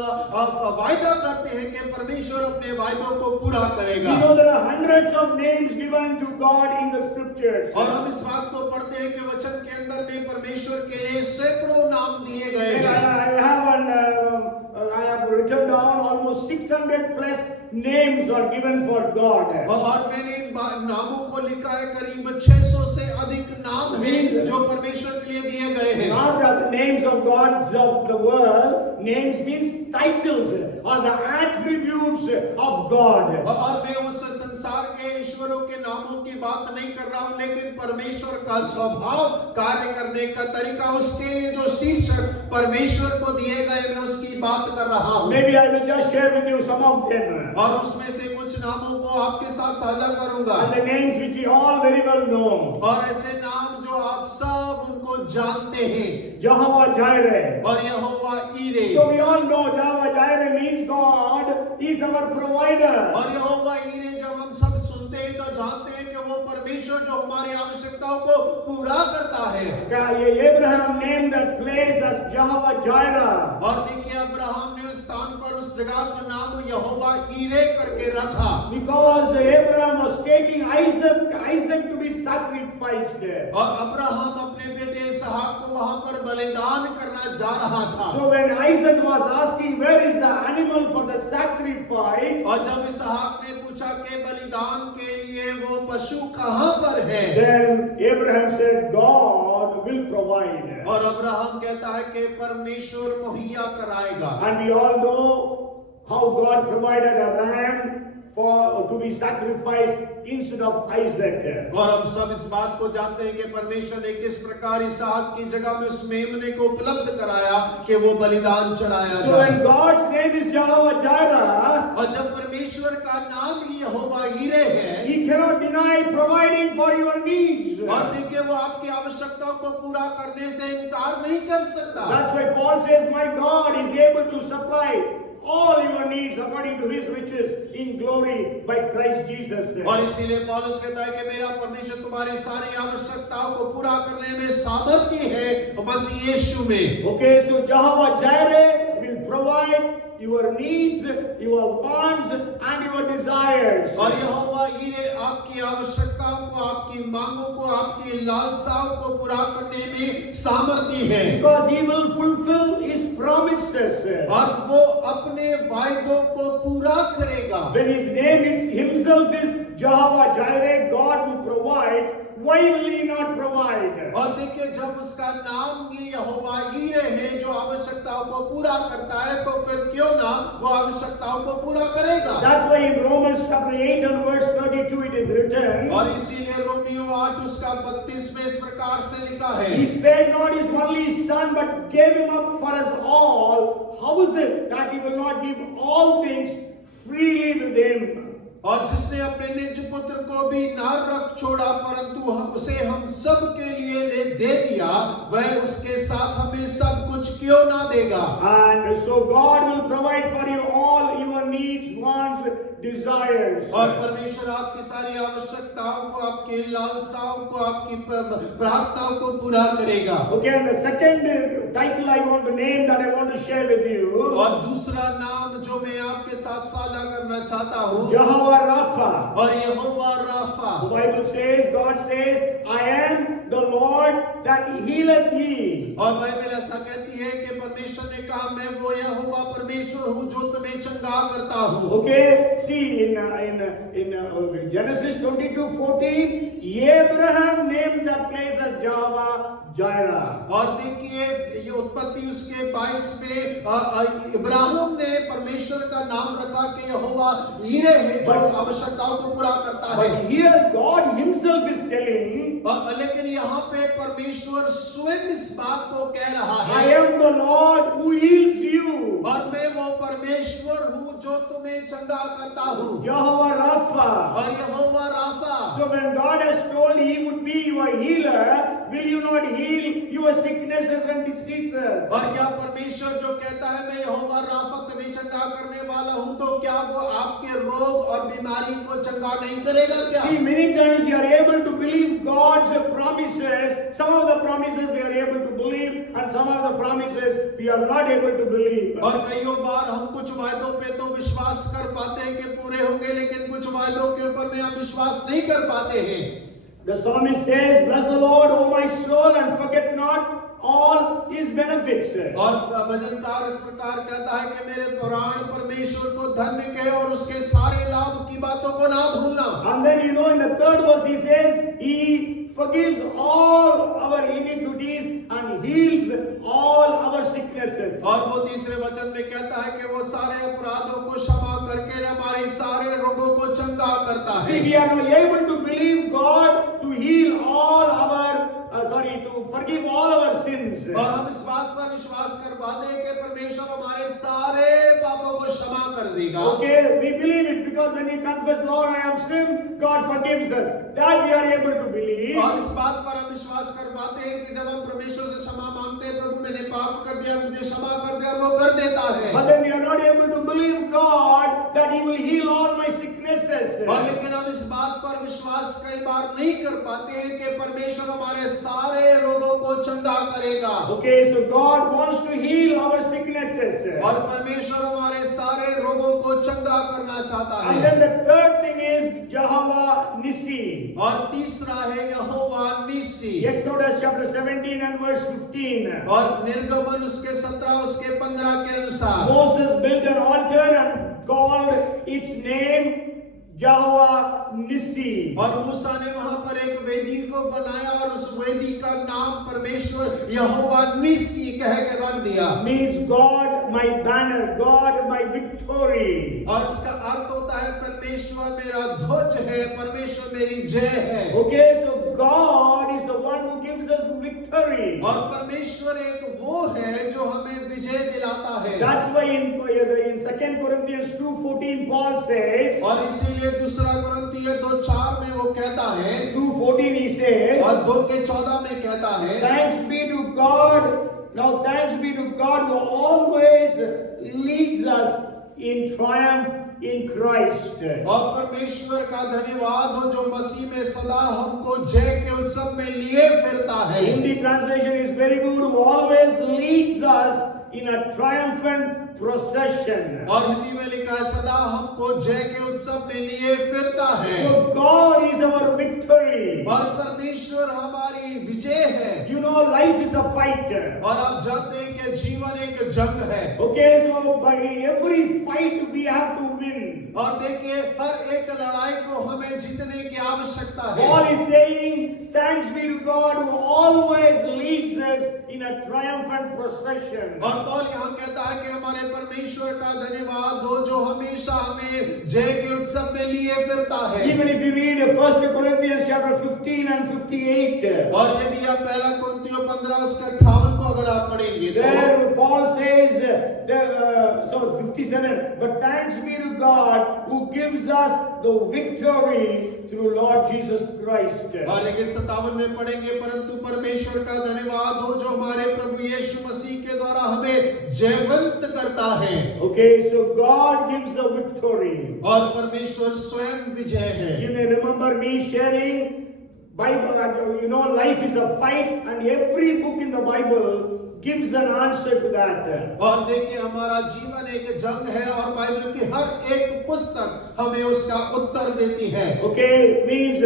वायदा करते हैं कि परमेश्वर अपने वायदों को पूरा करेगा। You know there are hundreds of names given to God in the scriptures. और हम इस बात को पढ़ते हैं कि वचन के अंदर में परमेश्वर के लिए सैकड़ों नाम दिए गए हैं। I have written down almost 600 plus names are given for God. और मैंने इन नामों को लिखा है करीब 600 से अधिक नाम हैं जो परमेश्वर के लिए दिए गए हैं। Not the names of gods of the world. Names means titles or the attributes of God. और मैं उस संसार के ईश्वरों के नामों की बात नहीं कर रहा हूं लेकिन परमेश्वर का स्वभाव कार्य करने का तरीका उसके लिए जो शीर्षक परमेश्वर को दिए गए मैं उसकी बात कर रहा हूं। Maybe I will just share with you some of them. और उसमें से कुछ नामों को आपके साथ साझा करूंगा। And the names which you all very well know. और ऐसे नाम जो आप सब उनको जानते हैं। Jehovah Jireh. और यहोवा ईरे। So we all know Jehovah Jireh means God is our provider. और यहोवा ईरे जब हम सब सुनते हैं तो जानते हैं कि वो परमेश्वर जो हमारी आवश्यकताओं को पूरा करता है। Abraham named that place as Jehovah Jireh. और देखिए अब्राहम ने उस स्थान पर उस जगह का नाम यहोवा ईरे करके रखा, Because Abraham was taking Isaac to be sacrificed there. और अब्राहम अपने बेटे इसहाक को वहां पर बलिदान करना जा रहा था। So when Isaac was asking where is the animal for the sacrifice, और जब इसहाक ने पूछा कि बलिदान के लिए वो पशु कहां पर है, then Abraham said God will provide. और अब्राहम कहता है कि परमेश्वर मुहैया कराएगा। And we all know how God provided a ram to be sacrificed instead of Isaac. और हम सब इस बात को जानते हैं कि परमेश्वर ने किस प्रकार इसहाक की जगह में उस मेमने को उपलब्ध कराया कि वो बलिदान चढ़ाया So जाए। when God's name is Jehovah Jireh, और जब परमेश्वर का नाम ही यहोवा ईरे है, He cannot deny providing for your needs. और देखिए वो आपकी आवश्यकताओं को पूरा करने से इनकार नहीं कर सकता। That's why Paul says, my God is able to supply all your needs according to His riches in glory by Christ Jesus. और इसीलिए पौलुस कहता है कि मेरा परमेश्वर तुम्हारी सारी आवश्यकताओं को पूरा करने में सामर्थ्य है मसीह यीशु में। Okay, so Jehovah Jireh will provide your needs, your wants and your desires. और यहोवा ईरे आपकी आवश्यकताओं को, आपकी मांगों को, आपकी लालसाओं को पूरा करने में सामर्थ्य है, Because He will fulfill His promises. और वो अपने वायदों को पूरा करेगा। When His name Himself is Jehovah Jireh, God who provides, why will He not provide? और देखिए जब उसका नाम ही यहोवा ईरे है जो आवश्यकताओं को पूरा करता है, तो फिर क्यों ना वो आवश्यकताओं को पूरा करेगा। That's why in Romans chapter 8 and verse 32 it is written, और इसीलिए रोमियो 8 उसका 32 में इस प्रकार से लिखा है, He spared not His only Son but gave Him up for us all. How is it that He will not give all things freely with Him? और जिसने अपने निज पुत्र को भी न रख छोड़ा परंतु उसे हम सब के लिए दे दिया, वह उसके साथ हमें सब कुछ क्यों ना देगा। And so God will provide for you all your needs, wants, desires. और परमेश्वर आपकी सारी आवश्यकताओं को, आपकी लालसाओं को, आपकी प्रार्थनाओं को पूरा करेगा। Okay, and the second title I want to name that I want to share with you, और दूसरा नाम जो मैं आपके साथ साझा करना चाहता हूँ, Jehovah Rapha. और यहोवा Rafa. The Bible says, God says, I am the Lord that healeth thee. और बाइबल ऐसा कहती है कि परमेश्वर ने कहा मैं वो यहोवा परमेश्वर हूँ जो तुम्हें चंगा करता हूँ। Okay, see in Genesis 22:14, Abraham named that place as Jehovah Jireh. और देखिए ये उत्पत्ति उसके 22 में इब्राहिम ने परमेश्वर का नाम रखा कि यहोवा ईरे है जो आवश्यकताओं को पूरा करता है। But here God Himself is telling, लेकिन यहाँ पे परमेश्वर स्वयं इस बात को कह रहा I है, am the Lord who heals you. और मैं वो परमेश्वर हूँ जो तुम्हें चंगा करता हूँ, Jehovah Rapha. और यहोवा Rafa. So when God has told He would be your healer, will you not heal your sicknesses and diseases? और क्या परमेश्वर जो कहता है मैं यहोवा राफा तुम्हें चंगा करने वाला हूँ, तो क्या वो आपके रोग और बीमारी को चंगा नहीं करेगा क्या? See, many times we are able to believe God's promises. Some of the promises we are able to believe, and some of the promises we are not able to believe. और कई बार हम कुछ वायदों पे तो विश्वास कर पाते हैं कि पूरे होंगे, लेकिन कुछ वायदों के ऊपर में हम विश्वास नहीं कर पाते हैं। The psalmist says, "Bless the Lord, O my soul, and forget not all His benefits." और भजनकार इस प्रकार कहता है कि मेरे प्राण परमेश्वर को धन्य कहे और उसके सारे लाभ की बातों को ना भूलना। And then in the third verse he says, He forgives all our iniquities and heals all our sicknesses. और वो तीसरे वचन में कहता है कि वो सारे अपराधों को क्षमा करके हमारे सारे रोगों को चंगा करता है। See, we are not able to believe God to heal all our to forgive all our sins. और हम इस बात पर विश्वास कर पाते हैं कि परमेश्वर हमारे सारे पापों को क्षमा कर देगा। Okay, we believe it because when we confess, Lord, I have sinned, God forgives us. That we are able to believe. और इस बात पर हम विश्वास कर पाते हैं कि जब हम परमेश्वर से क्षमा मांगते हैं, प्रभु मैंने पाप कर दिया, मुझे क्षमा कर दिया, वो कर देता है। But then we are not able to believe God that He will heal all my sicknesses. sicknesses. और लेकिन हम इस बात पर विश्वास कई बार नहीं कर पाते हैं कि परमेश्वर हमारे सारे रोगों को चंगा करेगा। Okay, so God wants to heal our sicknesses. और परमेश्वर हमारे सारे रोगों को चंगा करना चाहता And है। then the third thing is Jehovah Nissi. और तीसरा है यहोवा निसी। Exodus chapter 17 and verse 15. और निर्गमन उसके 17 उसके 15 के अनुसार Moses built an altar and called its name Jehovah Nissi. और मूसा ने वहां पर एक वेदी को बनाया और उस वेदी का नाम परमेश्वर यहोवा निसी कह के रख दिया। Means God my banner, God my victory. और इसका अर्थ होता है परमेश्वर मेरा ध्वज है, परमेश्वर मेरी जय है। Okay, so God is the one who gives us victory. और परमेश्वर एक वो है जो हमें विजय दिलाता है। That's why in 2 Corinthians 2:14 Paul says, और इसीलिए दूसरा कुरिन्थियों 2:4 में वो कहता है, 2:14 he says, और 2:14 में कहता है, thanks be to God. Now thanks be to God who always leads us in triumph in Christ. और परमेश्वर का धन्यवाद हो जो मसीह में सदा हमको जय के उत्सव में लिए फिरता है। Hindi translation is very good. Who always leads us in a triumphant procession. और हिंदी में लिखा है सदा हमको जय के उत्सव में लिए फिरता है। So God is our victory. और परमेश्वर हमारी विजय है। You know, life is a fight. और आप जानते हैं कि जीवन एक जंग है। Okay, so by every fight we have to win. और देखिए हर एक लड़ाई को हमें जीतने की आवश्यकता है। Paul is saying, thanks be to God who always leads us in a triumphant procession. और पौल यहाँ कहता है कि हमारे परमेश्वर का धन्यवाद हो जो हमेशा हमें जय के उत्सव में लिए फिरता है। Even if you read 1 Corinthians chapter 15 and 58, और यदि आप पहला कुरिन्थियों 15 उसका 58 को अगर आप पढ़ेंगे तो there Paul says, 57, but thanks be to God who gives us the victory through Lord Jesus Christ. और लेकिन 57 में पढ़ेंगे परंतु परमेश्वर का धन्यवाद हो जो हमारे प्रभु यीशु मसीह के द्वारा हमें जयवंत करता है। Okay, so God gives the victory. और परमेश्वर स्वयं विजय है। You may remember me sharing Bible, you know, life is a fight and every book in the Bible gives an answer to that. और देखिए हमारा जीवन एक जंग है और बाइबल की हर एक पुस्तक हमें उसका उत्तर देती है। Okay, means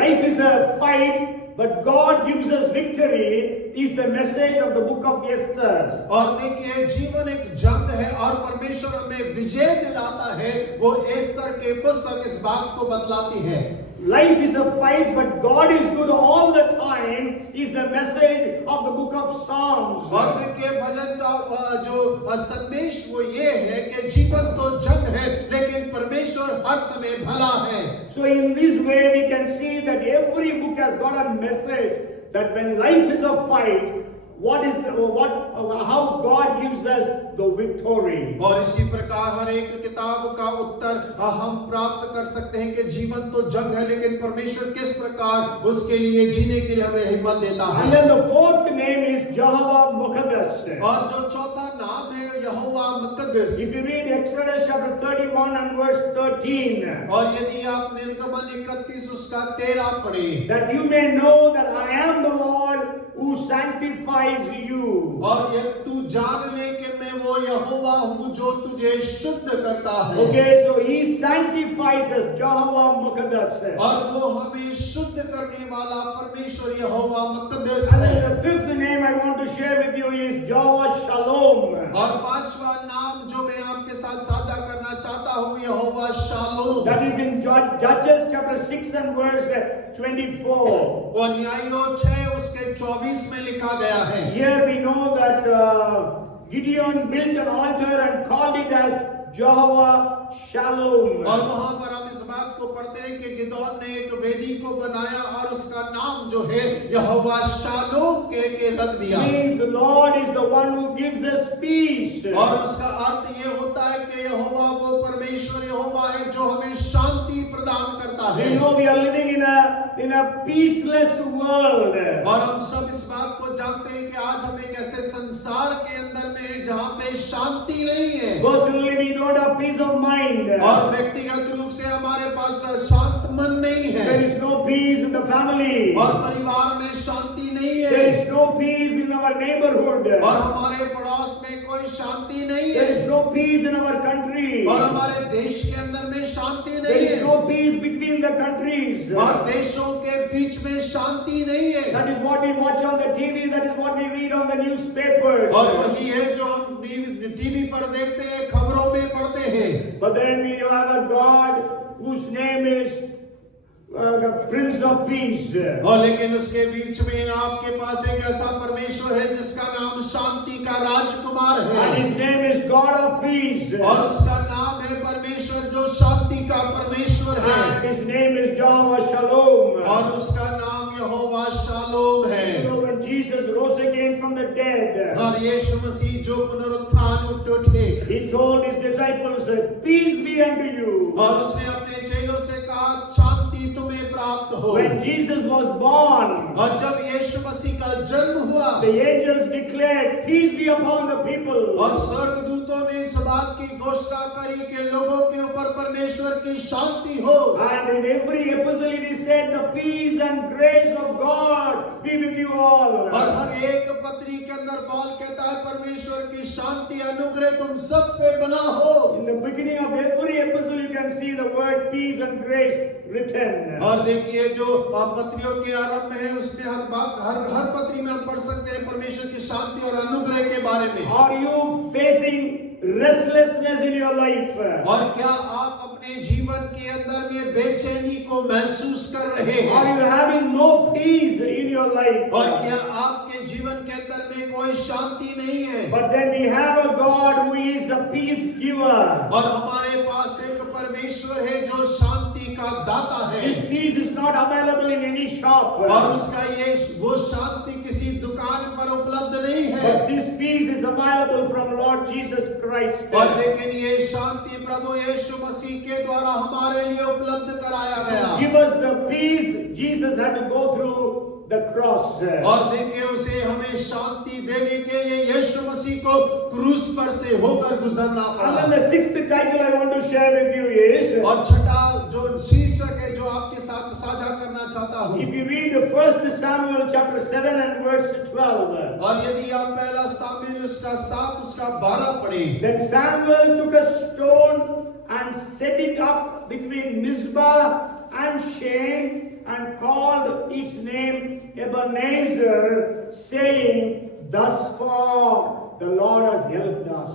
life is a fight, but God gives us victory is the message of the book of Esther. और देखिए जीवन एक जंग है और परमेश्वर हमें विजय दिलाता है, वो एस्तर के पुस्तक इस बात को बतलाती है। Life is a fight, but God is good all the time is the message of the book of Psalms. और देखिए भजन का जो संदेश वो ये है कि जीवन तो जंग है लेकिन परमेश्वर हर समय भला है। So in this way we can see that every book has got a message that when life is a fight, how God gives us the victory. और इसी प्रकार हर एक किताब का उत्तर हम प्राप्त कर सकते हैं कि जीवन तो जंग है लेकिन परमेश्वर किस प्रकार उसके लिए जीने के लिए हमें हिम्मत देता है। And then the fourth name is Jehovah Muqaddas. और जो चौथा नाम है यहोवा मुक़द्दस। If you read Exodus chapter 31 and verse 13, और यदि आप निर्गमन 31 उसका 13 पढ़े, that you may know that I am the Lord who sanctifies you. और यह तू जान ले कि मैं वो यहोवा हूँ जो तुझे शुद्ध करता है। Okay, so he sanctifies us, Jehovah Muqaddas. और वो हमें शुद्ध करने वाला परमेश्वर यहोवा मुक़द्दस And है। then the fifth name I want to share with you is Jehovah Shalom. और पांचवा नाम जो मैं आपके साथ साझा करना चाहता हूँ यहोवा shalom. That is in Judges chapter 6 and verse 24. और न्यायों 6 उसके 24 में लिखा गया है। Here we know that Gideon built an altar and called it as Jehovah Shalom. और वहां पर हम इस बात को पढ़ते हैं कि गिदोन ने एक वेदी को बनाया और उसका नाम जो है यहोवा शालोम के रख दिया। Means the Lord is the one who gives us peace. और उसका अर्थ ये होता है कि यहोवा वो परमेश्वर यहोवा है जो हमें शांति प्रदान करता है। We know we are living in a in a peaceless world. और हम सब इस बात को जानते हैं कि आज हम एक ऐसे संसार के अंदर में हैं जहाँ पे शांति नहीं है। Personally, we don't have peace of mind. और व्यक्तिगत रूप से हमारे पास शांत मन नहीं है। There is no peace in the family. और परिवार में शांति नहीं There है। is no peace in our neighborhood. और हमारे पड़ोस में कोई शांति नहीं There है। is no peace in our country. और हमारे देश के अंदर में शांति There नहीं is है। no peace between the countries. और देशों के बीच में शांति नहीं है। That is what we watch on the TV. That is what we read on the newspapers. और वही है जो हम टीवी पर देखते हैं, खबरों में पढ़ते हैं। But then we have a God whose name is the Prince of Peace. और लेकिन उसके बीच में आपके पास एक ऐसा परमेश्वर है जिसका नाम शांति का राजकुमार And है। his name is God of Peace. और उसका नाम है परमेश्वर जो शांति का परमेश्वर And है। his name is Jehovah Shalom. और उसका नाम यहोवा शालोम You है। know, when Jesus rose again from the dead, और यीशु मसीह जो पुनरुत्थान उठे, he told his disciples, peace be unto you. और उसने अपने चेलों से कहा शांति तुम्हें प्राप्त हो। When Jesus was born, और जब यीशु मसीह का जन्म हुआ, the angels declared, peace be upon the people. और स्वर्गदूतों ने इस बात की घोषणा करी कि लोगों के ऊपर परमेश्वर की शांति हो। And in every epistle it is said, the peace and grace of God be with you all. और हर एक पत्री के अंदर पौल कहता है परमेश्वर की शांति अनुग्रह तुम सब पे बना हो। In the beginning of every epistle you can see the word peace and grace written. और देखिए जो पत्रियों के आरंभ में है उसमें हर बात हर पत्री में हम पढ़ सकते हैं परमेश्वर की शांति और अनुग्रह के बारे में। Are you facing restlessness in your life? और क्या आप अपने जीवन के अंदर में बेचैनी को महसूस कर रहे Are हैं? you having no peace in your life? और क्या आपके जीवन के अंदर में कोई शांति नहीं है? But then we have a God who is a peace giver. और हमारे पास एक परमेश्वर है जो शांति का दाता है। This peace is not available in any shop. और उसका ये वो शांति किसी दुकान पर उपलब्ध नहीं है। But this peace is available from Lord Jesus Christ. और लेकिन ये शांति प्रभु यीशु मसीह के द्वारा हमारे लिए उपलब्ध कराया गया। Give us the peace Jesus had to go through the cross. और देखिए उसे हमें शांति देने के लिए यीशु मसीह को क्रूस पर से होकर गुजरना And पड़ा। then the sixth title I want to share with you is, और छठा जो शीर्षक है जो आपके साथ साझा करना चाहता हूँ, if you read the 1 Samuel chapter 7 and verse 12, और यदि आप पहला सामुएल उसका 7 उसका 12 पढ़ें, then Samuel took a stone and set it up between Mizpah and Shen and called its name Ebenezer, saying, thus far the Lord has helped us.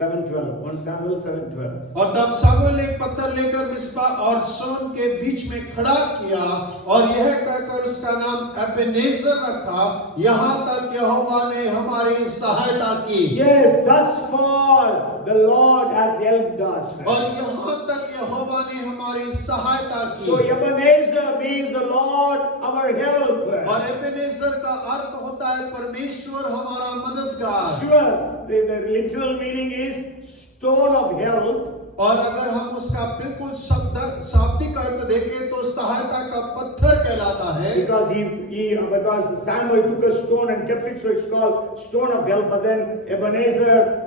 7:12, 1 Samuel 7:12. और तब सामुएल ने एक पत्थर लेकर मिस्पा और सोन के बीच में खड़ा किया और यह कहकर उसका नाम एबेनेजर रखा, यहाँ तक यहोवा ने हमारी सहायता की। Yes, thus far the Lord has helped us. और यहाँ तक यहोवा ने हमारी सहायता की। So Ebenezer means the Lord our help. और एबेनेजर का अर्थ होता है परमेश्वर हमारा मददगार। Sure, the literal meaning is stone of help. और अगर हम उसका बिल्कुल शाब्दिक अर्थ देखें तो सहायता का पत्थर कहलाता है। Because Samuel took a stone and kept it, so it's called stone of help. But then Ebenezer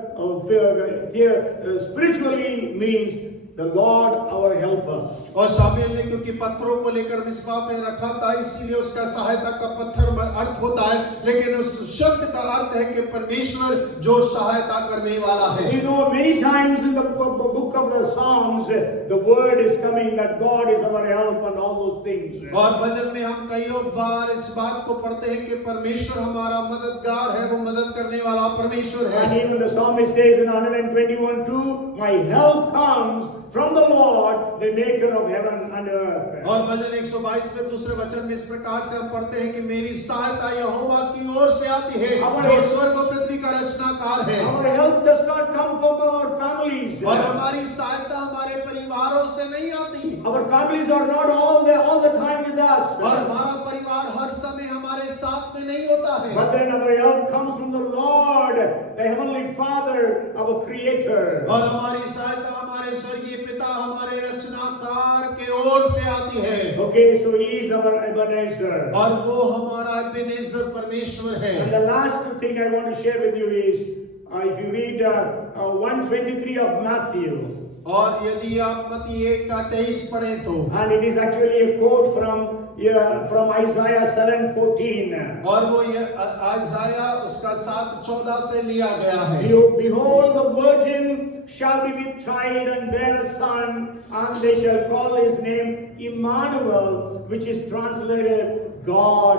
spiritually means the Lord our helper. और शामुएल ने क्योंकि पत्थरों को लेकर मिस्पा पे रखा था इसीलिए उसका सहायता का पत्थर अर्थ होता है, लेकिन उस शब्द का अर्थ है कि परमेश्वर जो सहायता करने वाला है। You know, many times in the book of the Psalms, the word is coming that God is our help and all those things. और भजन में हम कईयों बार इस बात को पढ़ते हैं कि परमेश्वर हमारा मददगार है, वो मदद करने वाला परमेश्वर है। And even the psalmist says in 121:2, my help comes from the Lord, the maker of heaven and earth. और भजन 122 में दूसरे वचन में इस प्रकार से हम पढ़ते हैं कि मेरी सहायता यहोवा की ओर से आती है जो स्वर्ग और पृथ्वी का रचनाकार है। Our help does not come from our families. और हमारी सहायता हमारे परिवारों से नहीं आती। Our families are not all all the time with us. और हमारा परिवार हर समय हमारे साथ में नहीं होता है, But then our help comes from the Lord, the Heavenly Father, our Creator. और हमारी सहायता हमारे स्वर्गीय पिता हमारे रचनाकार के ओर से आती है। Okay, so He is our Ebenezer. और वो हमारा एबेनेजर परमेश्वर है। And the last thing I want to share with you is, if you read 123 of Matthew, और यदि आप मत्ती 1:23 पढ़ें तो, and it is actually a quote from Isaiah 7:14. और वो ये आइज़ाया उसका 7:14 से लिया गया है। Behold, the virgin shall be with child and bear a son, and they shall call his name Emmanuel, which is translated God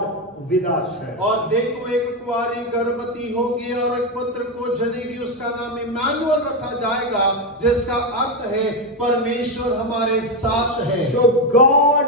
with us. और देखो एक कुंवारी गर्भवती होगी और एक पुत्र को जनेगी, उसका नाम इम्मानुएल रखा जाएगा, जिसका अर्थ है परमेश्वर हमारे साथ है। So God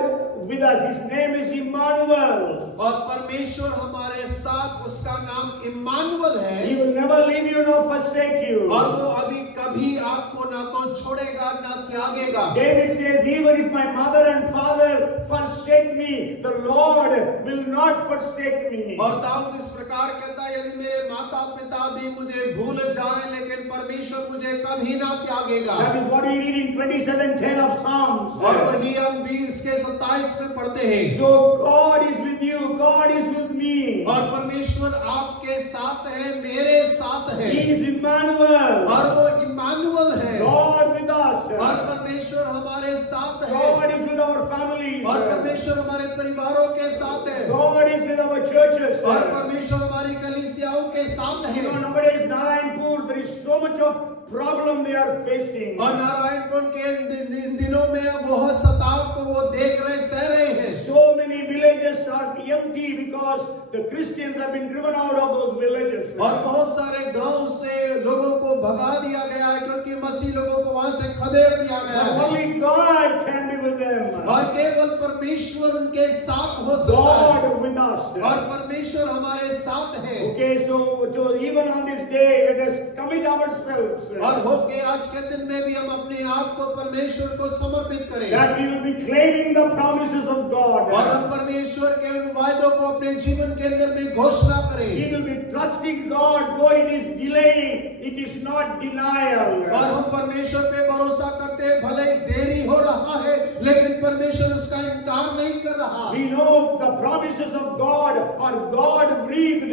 with us, His name is Emmanuel. और परमेश्वर हमारे साथ, उसका नाम इम्मानुएल है। He will never leave you nor forsake you. और वो अभी कभी आपको ना तो छोड़ेगा ना त्यागेगा। David says, even if my mother and father forsake me, the Lord will not forsake me. और दाऊद इस प्रकार कहता है, यदि मेरे माता पिता भी मुझे भूल जाएं, लेकिन परमेश्वर मुझे कभी ना त्यागेगा। That is what we read in 27:10 of Psalms. और वही हम 20 के 27 में पढ़ते हैं। So God is with you, God is with me. और परमेश्वर आपके साथ है, मेरे साथ है। He is Emmanuel. और वो इम्मानुएल है। God with us. और परमेश्वर हमारे साथ है। God is with our families. और परमेश्वर हमारे परिवारों के साथ है। God is with our churches. और परमेश्वर हमारी कलीसियाओं के साथ है। You know, nowadays Narayanpur, there is so much of problem they are facing. और नारायणपुर के इन दिनों में अब बहुत सताव को वो देख रहे, सह रहे हैं। So many villages are empty because the Christians have been driven out of those villages. और बहुत सारे गांव से लोगों को भगा दिया गया है, क्योंकि मसीह लोगों को वहां से खदेड़ दिया गया But है। only God can be with them. और केवल परमेश्वर उनके साथ हो सकता है। God with us. और परमेश्वर हमारे साथ है। Okay, so even on this day, let us commit ourselves. और हो के आज के दिन में भी हम अपने आप को परमेश्वर को समर्पित करें। That we will be claiming the promises of God. और हम परमेश्वर के उन वायदों को अपने जीवन के अंदर में घोषणा करें। We will be trusting God, though it is delaying, it is not denial. और हम परमेश्वर पे भरोसा करते हैं, भले ही देरी हो रहा है, लेकिन परमेश्वर उसका इनकार नहीं कर रहा। We know the promises of God are God breathed.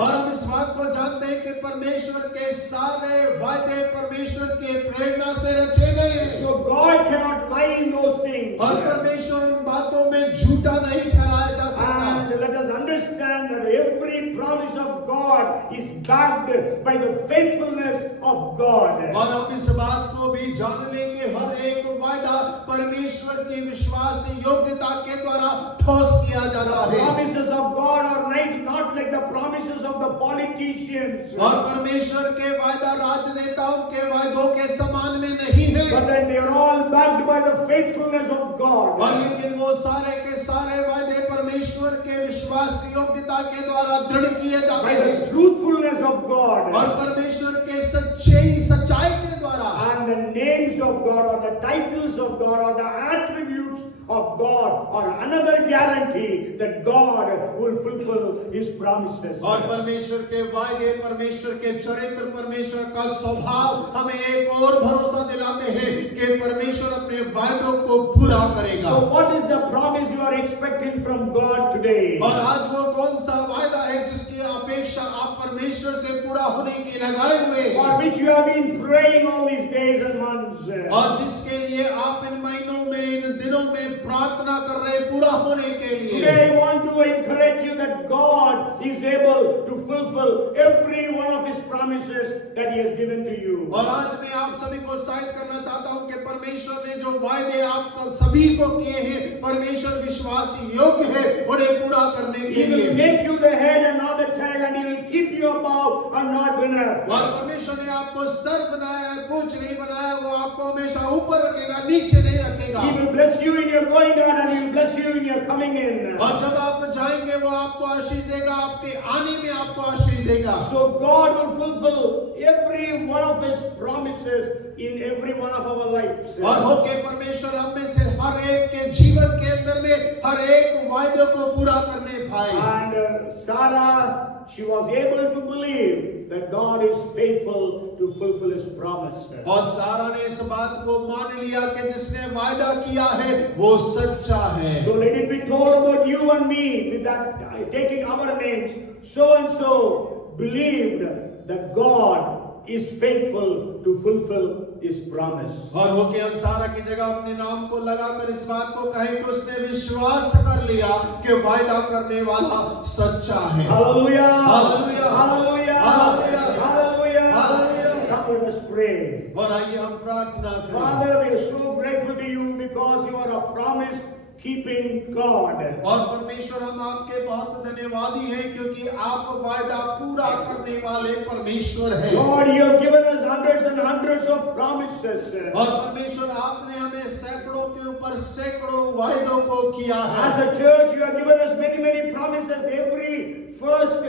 और हम इस बात को जानते हैं कि परमेश्वर के सारे वायदे परमेश्वर के प्रेरणा से रचे गए हैं। So God cannot lie in those things. और परमेश्वर उन बातों में झूठा नहीं ठहराया जा सकता। And let us understand that every promise of God is backed by the faithfulness of God. और हम इस बात को भी जान लें कि हर एक वायदा परमेश्वर की विश्वास योग्यता के द्वारा ठोस किया जाता The है। promises of God are not like the promises of the politicians. और परमेश्वर के वायदा राजनेताओं के वायदों के समान में नहीं है। But then they are all backed by the faithfulness of God. और लेकिन वो सारे के सारे वायदे परमेश्वर के विश्वास योग्यता के द्वारा दृढ़ किए जाते By हैं। the truthfulness of God. और परमेश्वर के सच्चाई के द्वारा। And the names of God or the titles of God or the attributes of God or another guarantee that God will fulfill His promises. और परमेश्वर के वायदे, परमेश्वर के चरित्र, परमेश्वर का स्वभाव हमें एक और भरोसा दिलाते हैं कि परमेश्वर अपने वायदों को पूरा करेगा। So what is the promise you are expecting from God today? और आज वो कौन सा वायदा है जिसकी अपेक्षा आप परमेश्वर से पूरा होने की लगाए हुए हैं? For which you have been praying all these days and months. और जिसके लिए आप इन महीनों में, इन दिनों में प्रार्थना कर रहे हैं पूरा होने के लिए। Today I want to encourage you that God is able to fulfill every one of His promises that He has given to you. और आज मैं आप सभी को उत्साहित करना चाहता हूं कि परमेश्वर ने जो वायदे आप सभी को किए हैं, परमेश्वर विश्वास योग्य है उन्हें पूरा करने के He will लिए। make you the head and not the tail, and He will keep you above and not beneath. और परमेश्वर ने आपको सर बनाया है, पूंछ नहीं बनाया, वो आपको हमेशा ऊपर रखेगा, नीचे नहीं रखेगा। He will bless you in your going out and He will bless you in your coming in. और जब आप जाएंगे वो आपको आशीष देगा, आपके आने में आपको आशीष देगा। So God will fulfill every one of His promises in every one of our lives. और होके परमेश्वर हम में से हर एक के जीवन के अंदर में हर एक वायदे को पूरा करने पाए। And Sarah, she was able to believe that God is faithful to fulfill His promise. और सारा ने इस बात को मान लिया कि जिसने वायदा किया है वो सच्चा है। So let it be told about you and me with that taking our names. So and so believed that God is faithful to fulfill His promise. और होके हम सारा की जगह अपने नाम को लगाकर इस बात को कहें कि उसने विश्वास कर लिया कि वायदा करने वाला सच्चा है। Hallelujah! Hallelujah! Hallelujah! Hallelujah! Hallelujah! Hallelujah! Come, let us pray. और आइए हम प्रार्थना करें। Father, we are so grateful to you because you are a promise keeping God. और परमेश्वर हम आपके बहुत धन्यवादी हैं क्योंकि आप वायदा पूरा करने वाले परमेश्वर हैं। Lord, you have given us hundreds and hundreds of promises. और परमेश्वर आपने हमें सैकड़ों के ऊपर सैकड़ों वायदों को किया है। As a church, you have given us many promises every first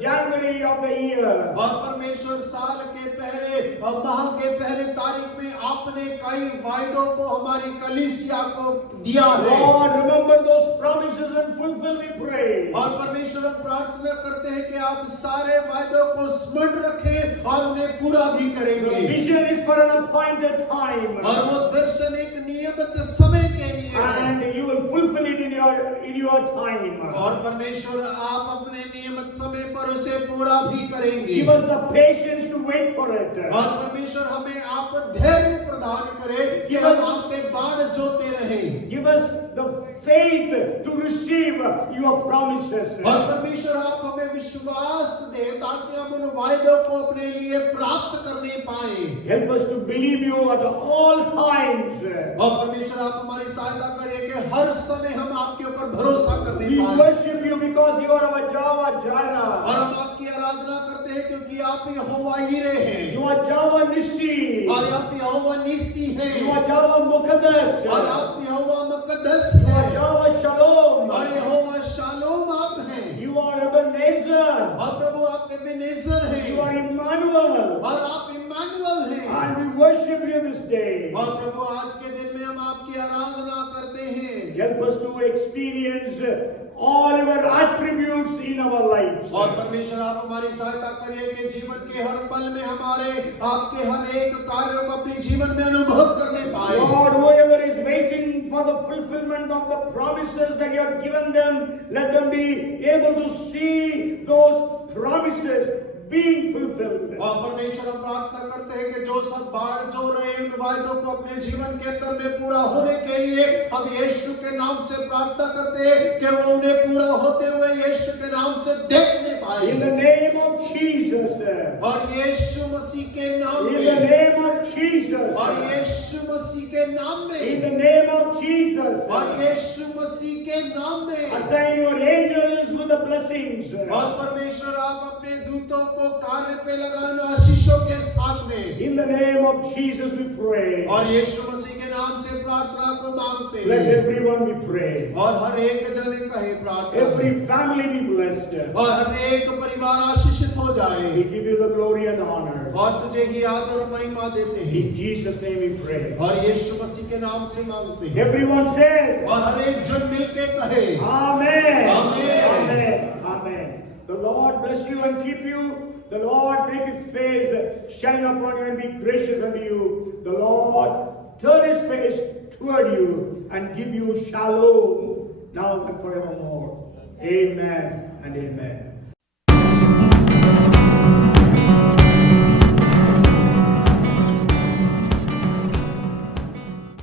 January of the year. और परमेश्वर साल के पहले और माह के पहले तारीख में आपने कई वायदों को हमारी कलीसिया को दिया है। Lord, remember those promises and fulfill, we pray. और परमेश्वर हम प्रार्थना करते हैं कि आप सारे वायदों को स्मरण रखें और उन्हें पूरा भी The करेंगे। vision is for an appointed time. और वो दर्शन एक नियमित समय के लिए है। And you will fulfill it in your time. और परमेश्वर आप अपने नियमित समय पर उसे पूरा भी करेंगे। Give us the patience to wait for it. और परमेश्वर हमें आप धैर्य प्रदान करें कि हम आपके बाद जोते रहें। Give us the faith to receive your promises. और परमेश्वर आप हमें विश्वास दे ताकि हम उन वायदों को अपने लिए प्राप्त करने पाए। Help us to believe you at all times. और परमेश्वर आप हमारी सहायता करिए कि हर समय हम आपके ऊपर भरोसा करने We पाए। worship you because you are our Jehovah Jireh. और हम आपकी आराधना करते हैं क्योंकि आप यहोवा हीरे हैं। You are Jehovah Nissi. और आप यहोवा निस्सी हैं। You are Jehovah Muqaddas. और आप यहोवा मुकद्दस You are हैं। Jehovah Shalom. और यहोवा शालोम आप हैं। You are Ebenezer. और प्रभु आप एबेनेजर हैं। You are Emmanuel. और आप इम्मानुएल हैं। And we worship you this day. और प्रभु आज के दिन में हम आपकी आराधना करते हैं। Help us to experience all your attributes in our lives. और परमेश्वर आप हमारी सहायता करिए कि जीवन के हर पल में हमारे आपके हर एक कार्यों को अपने जीवन में अनुभव करने पाए। Lord, whoever is waiting for the fulfillment of the promises that you have given them, let them be able to see those promises being fulfilled. और परमेश्वर हम प्रार्थना करते हैं कि जो सब बाढ़ जो रहे उन वायदों को अपने जीवन के अंदर में पूरा होने के लिए हम यीशु के नाम से प्रार्थना करते हैं कि वो उन्हें पूरा होते हुए यीशु के नाम से देखने पाए। In the name of Jesus. और यीशु मसीह के नाम In में। the name of Jesus. और यीशु मसीह के नाम में। In the name of Jesus. और यीशु मसीह के नाम में। Assign your angels with the blessings. और परमेश्वर आप अपने दूतों को कार्य पे लगाना आशीषों के साथ में। In the name of Jesus we pray. और यीशु मसीह के नाम से प्रार्थना को मांगते Bless हैं। everyone we pray. और हर एक जन कहे प्रार्थना। Every family be blessed. और हर एक परिवार आशीषित हो जाए। We give you the glory and honor. और तुझे ही आदर और महिमा देते हैं। In Jesus' name we pray. और यीशु मसीह के नाम से मांगते हैं। Everyone say, और हर एक जन मिलके कहे Amen. Amen. Amen. Amen. The Lord bless you and keep you. The Lord make His face shine upon you and be gracious unto you. The Lord turn His face toward you and give you shalom now and forevermore. Amen and amen.